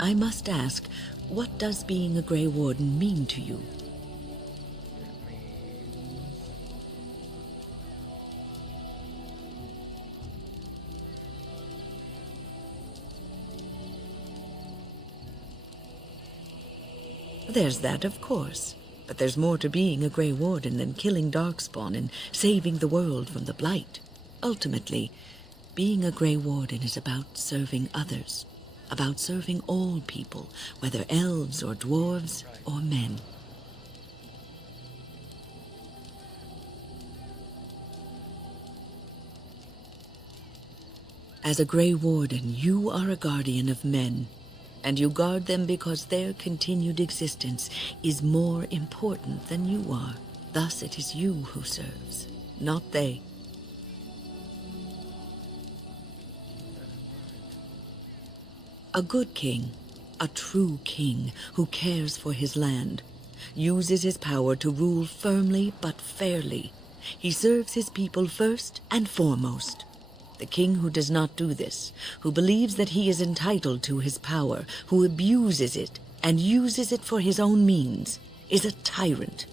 I must ask, what does being a Grey Warden mean to you? There's that, of course. But there's more to being a Grey Warden than killing Darkspawn and saving the world from the Blight. Ultimately, being a Grey Warden is about serving others, about serving all people, whether elves or dwarves or men. As a Grey Warden, you are a guardian of men. And you guard them because their continued existence is more important than you are. Thus it is you who serves, not they. A good king, a true king who cares for his land, uses his power to rule firmly but fairly. He serves his people first and foremost. The king who does not do this, who believes that he is entitled to his power, who abuses it, and uses it for his own means is a tyrant.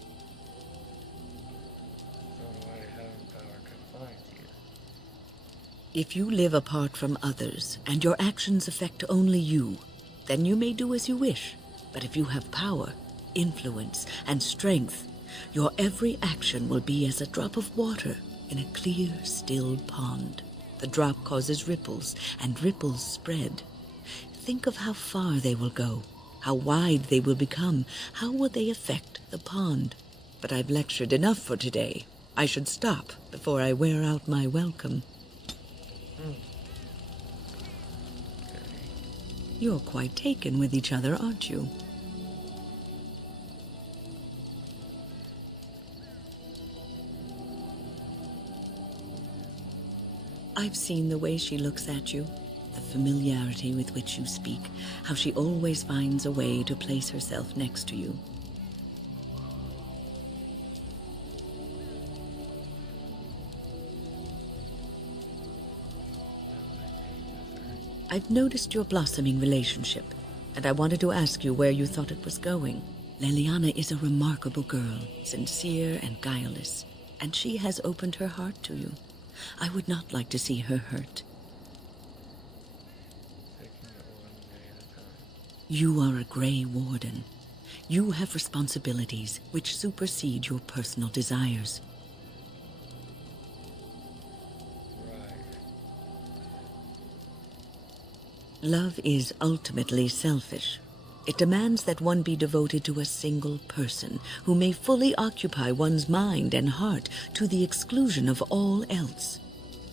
If you live apart from others and your actions affect only you, then you may do as you wish. But if you have power, influence, and strength, your every action will be as a drop of water in a clear, still pond. The drop causes ripples, and ripples spread. Think of how far they will go, how wide they will become, how will they affect the pond. But I've lectured enough for today. I should stop before I wear out my welcome. You're quite taken with each other, aren't you? I've seen the way she looks at you, the familiarity with which you speak, how she always finds a way to place herself next to you. I've noticed your blossoming relationship, and I wanted to ask you where you thought it was going. Leliana is a remarkable girl, sincere and guileless, and she has opened her heart to you. I would not like to see her hurt. You are a Grey Warden. You have responsibilities which supersede your personal desires. Love is ultimately selfish. It demands that one be devoted to a single person who may fully occupy one's mind and heart to the exclusion of all else.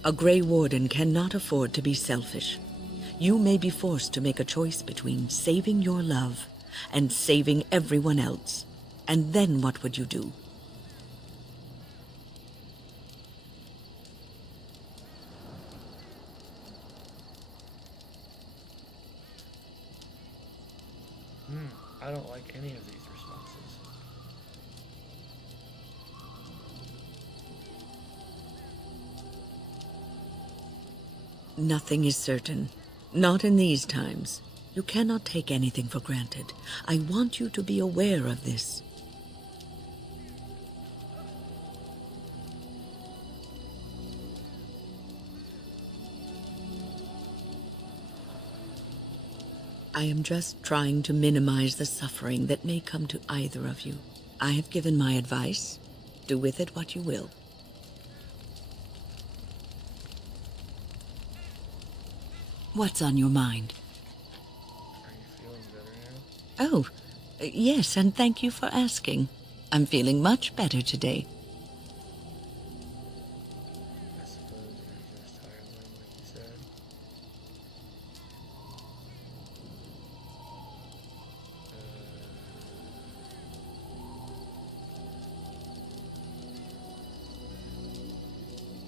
A Grey Warden cannot afford to be selfish. You may be forced to make a choice between saving your love and saving everyone else. And then what would you do? I don't like any of these responses. Nothing is certain. Not in these times. You cannot take anything for granted. I want you to be aware of this. I am just trying to minimize the suffering that may come to either of you. I have given my advice. Do with it what you will. What's on your mind? Are you feeling better now? Oh, yes, and thank you for asking. I'm feeling much better today. I suppose you're just tired, like you said.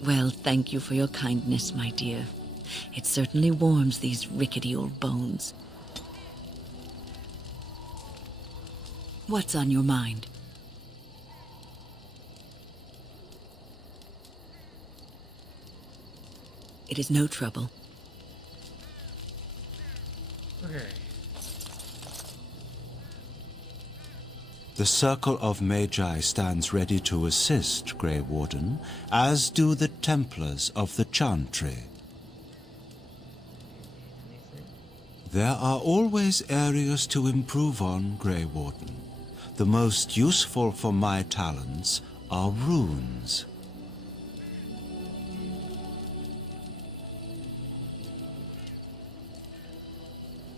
Well, thank you for your kindness, my dear. It certainly warms these rickety old bones. What's on your mind? It is no trouble. Okay. The Circle of Magi stands ready to assist, Grey Warden, as do the Templars of the Chantry. There are always areas to improve on, Grey Warden. The most useful for my talents are runes.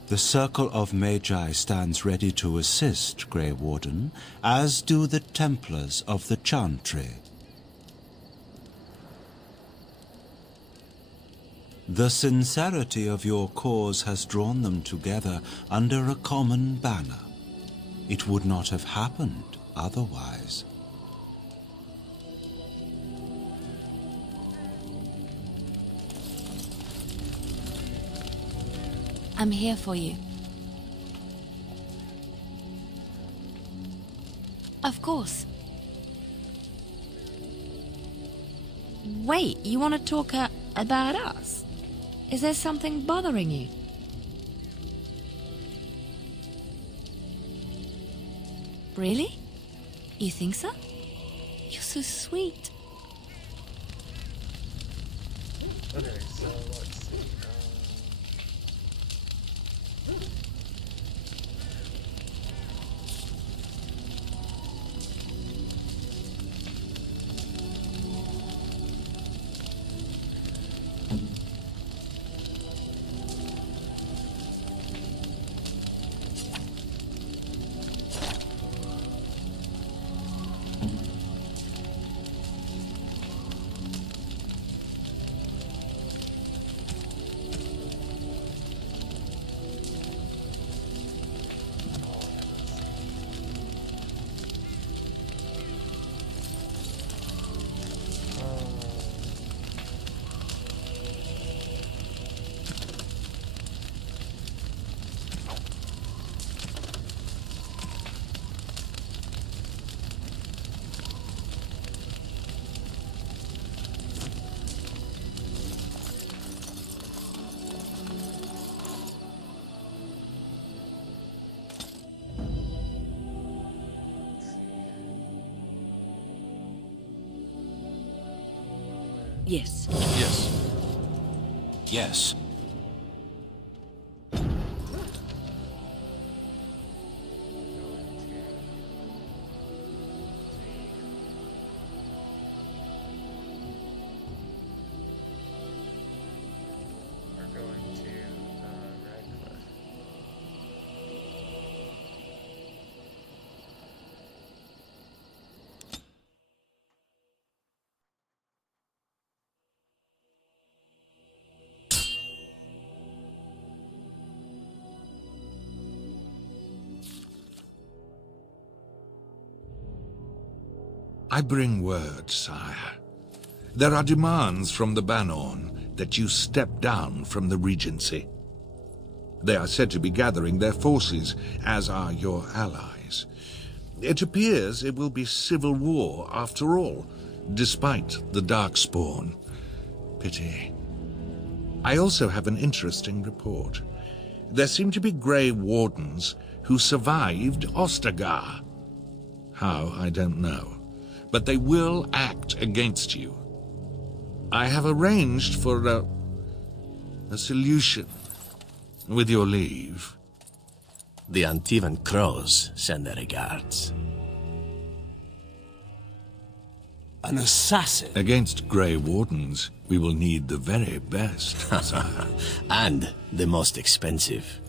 The Circle of Magi stands ready to assist, Grey Warden, as do the Templars of the Chantry. The sincerity of your cause has drawn them together under a common banner. It would not have happened otherwise. I'm here for you. Of course. Wait, you want to talk about us? Is there something bothering you? Really? You think so? You're so sweet. Okay, so let's see. Yes. Yes. Yes. We're going to Radcliffe. I bring word, sire. There are demands from the Banorn that you step down from the Regency. They are said to be gathering their forces, as are your allies. It appears it will be civil war after all, despite the Darkspawn. Pity. I also have an interesting report. There seem to be Grey Wardens who survived Ostagar. How, I don't know. But they will act against you. I have arranged for a solution, with your leave. The Antivan Crows send their regards. An assassin? Against Grey Wardens, we will need the very best, sire. And the most expensive.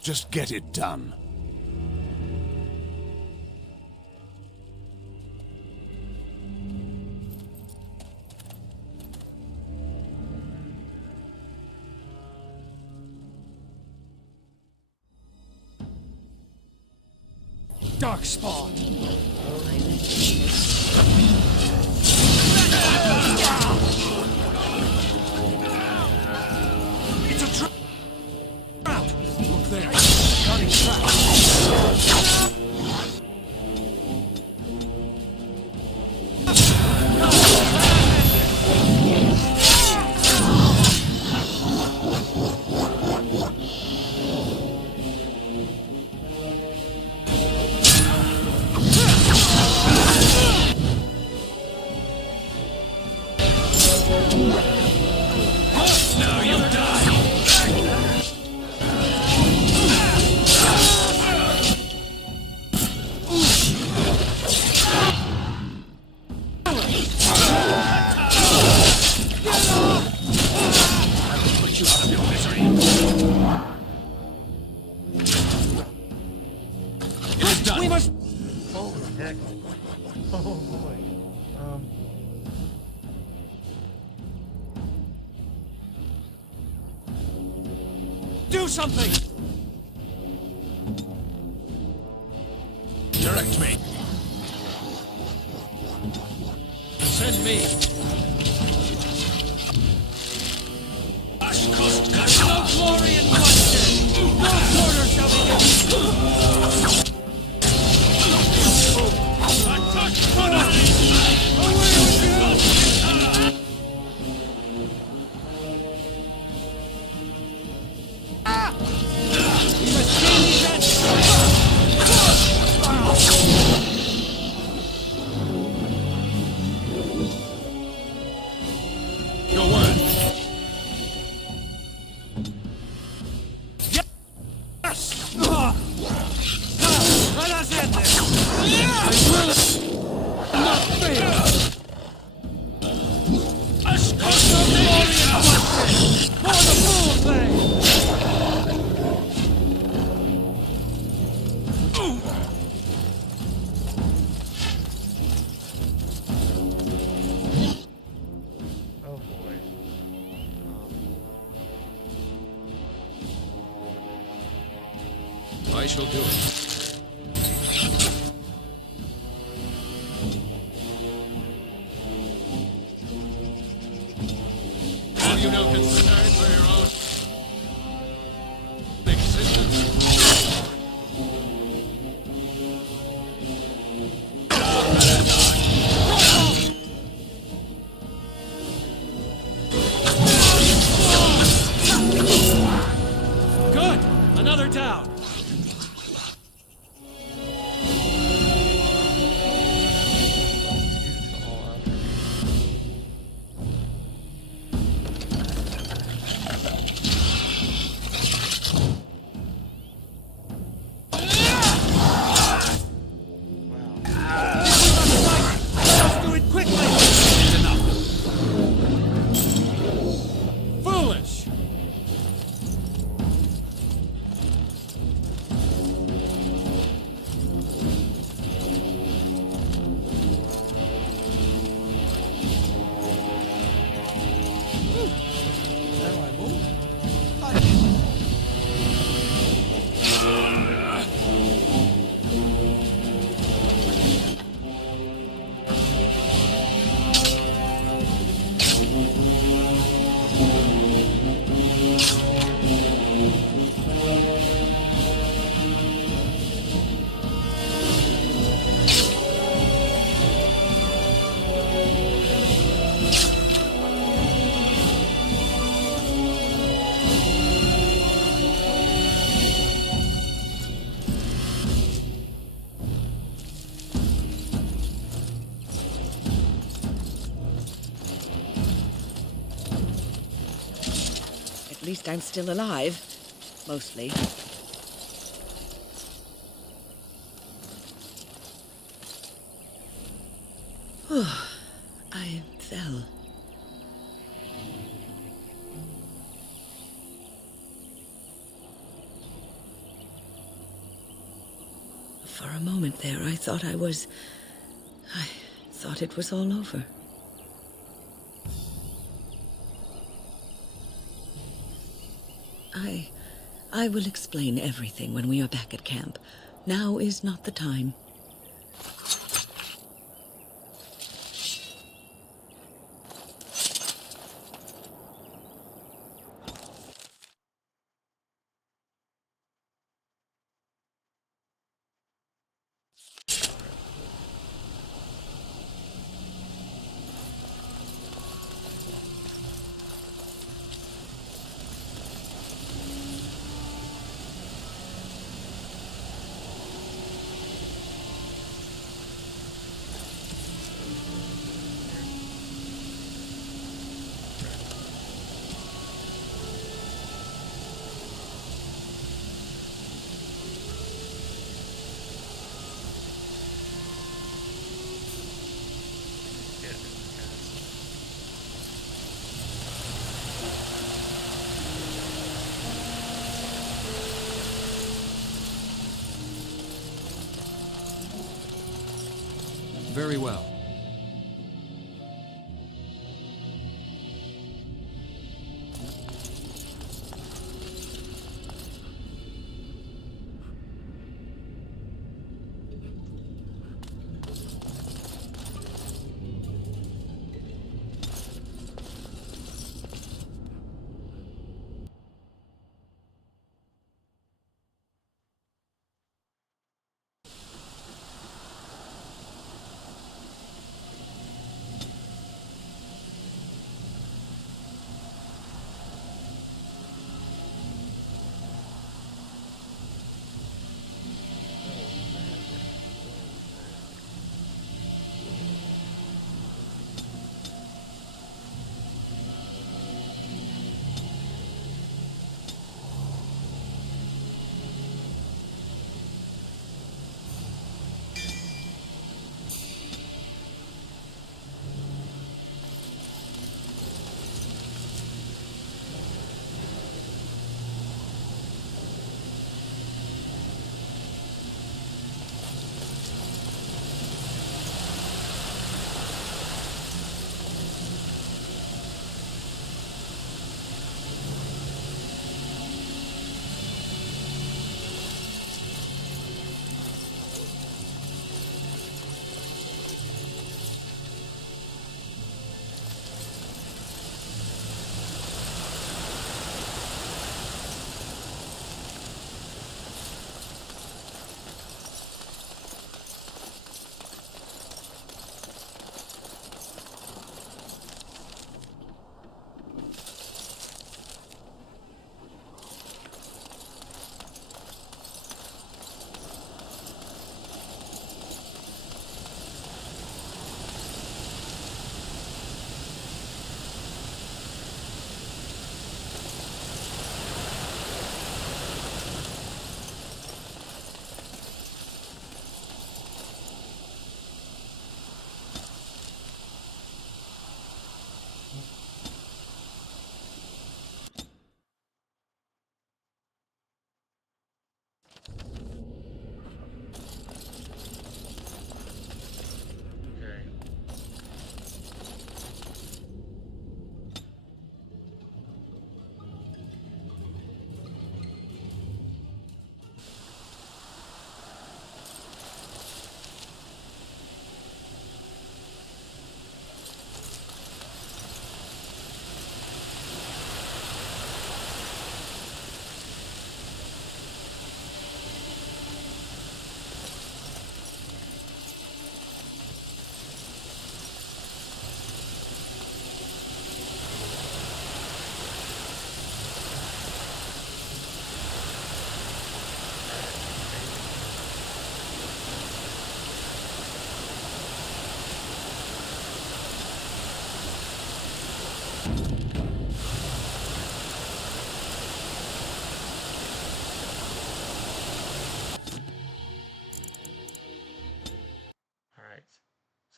Just get it done. Darkspawn! It's a trap! Look there! Starting trap! We must... Holy heck. Oh boy. Do something! Direct me. Send me! No glory in question! No quarter shall be given! I shall do it. Have you no concern for your own existence? Good! Another down! Let's do it quickly! Enough. Foolish! At least I'm still alive. Mostly. I fell. For a moment there, I thought I thought it was all over. I will explain everything when we are back at camp. Now is not the time. Very well.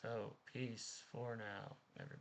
So, peace for now, everybody.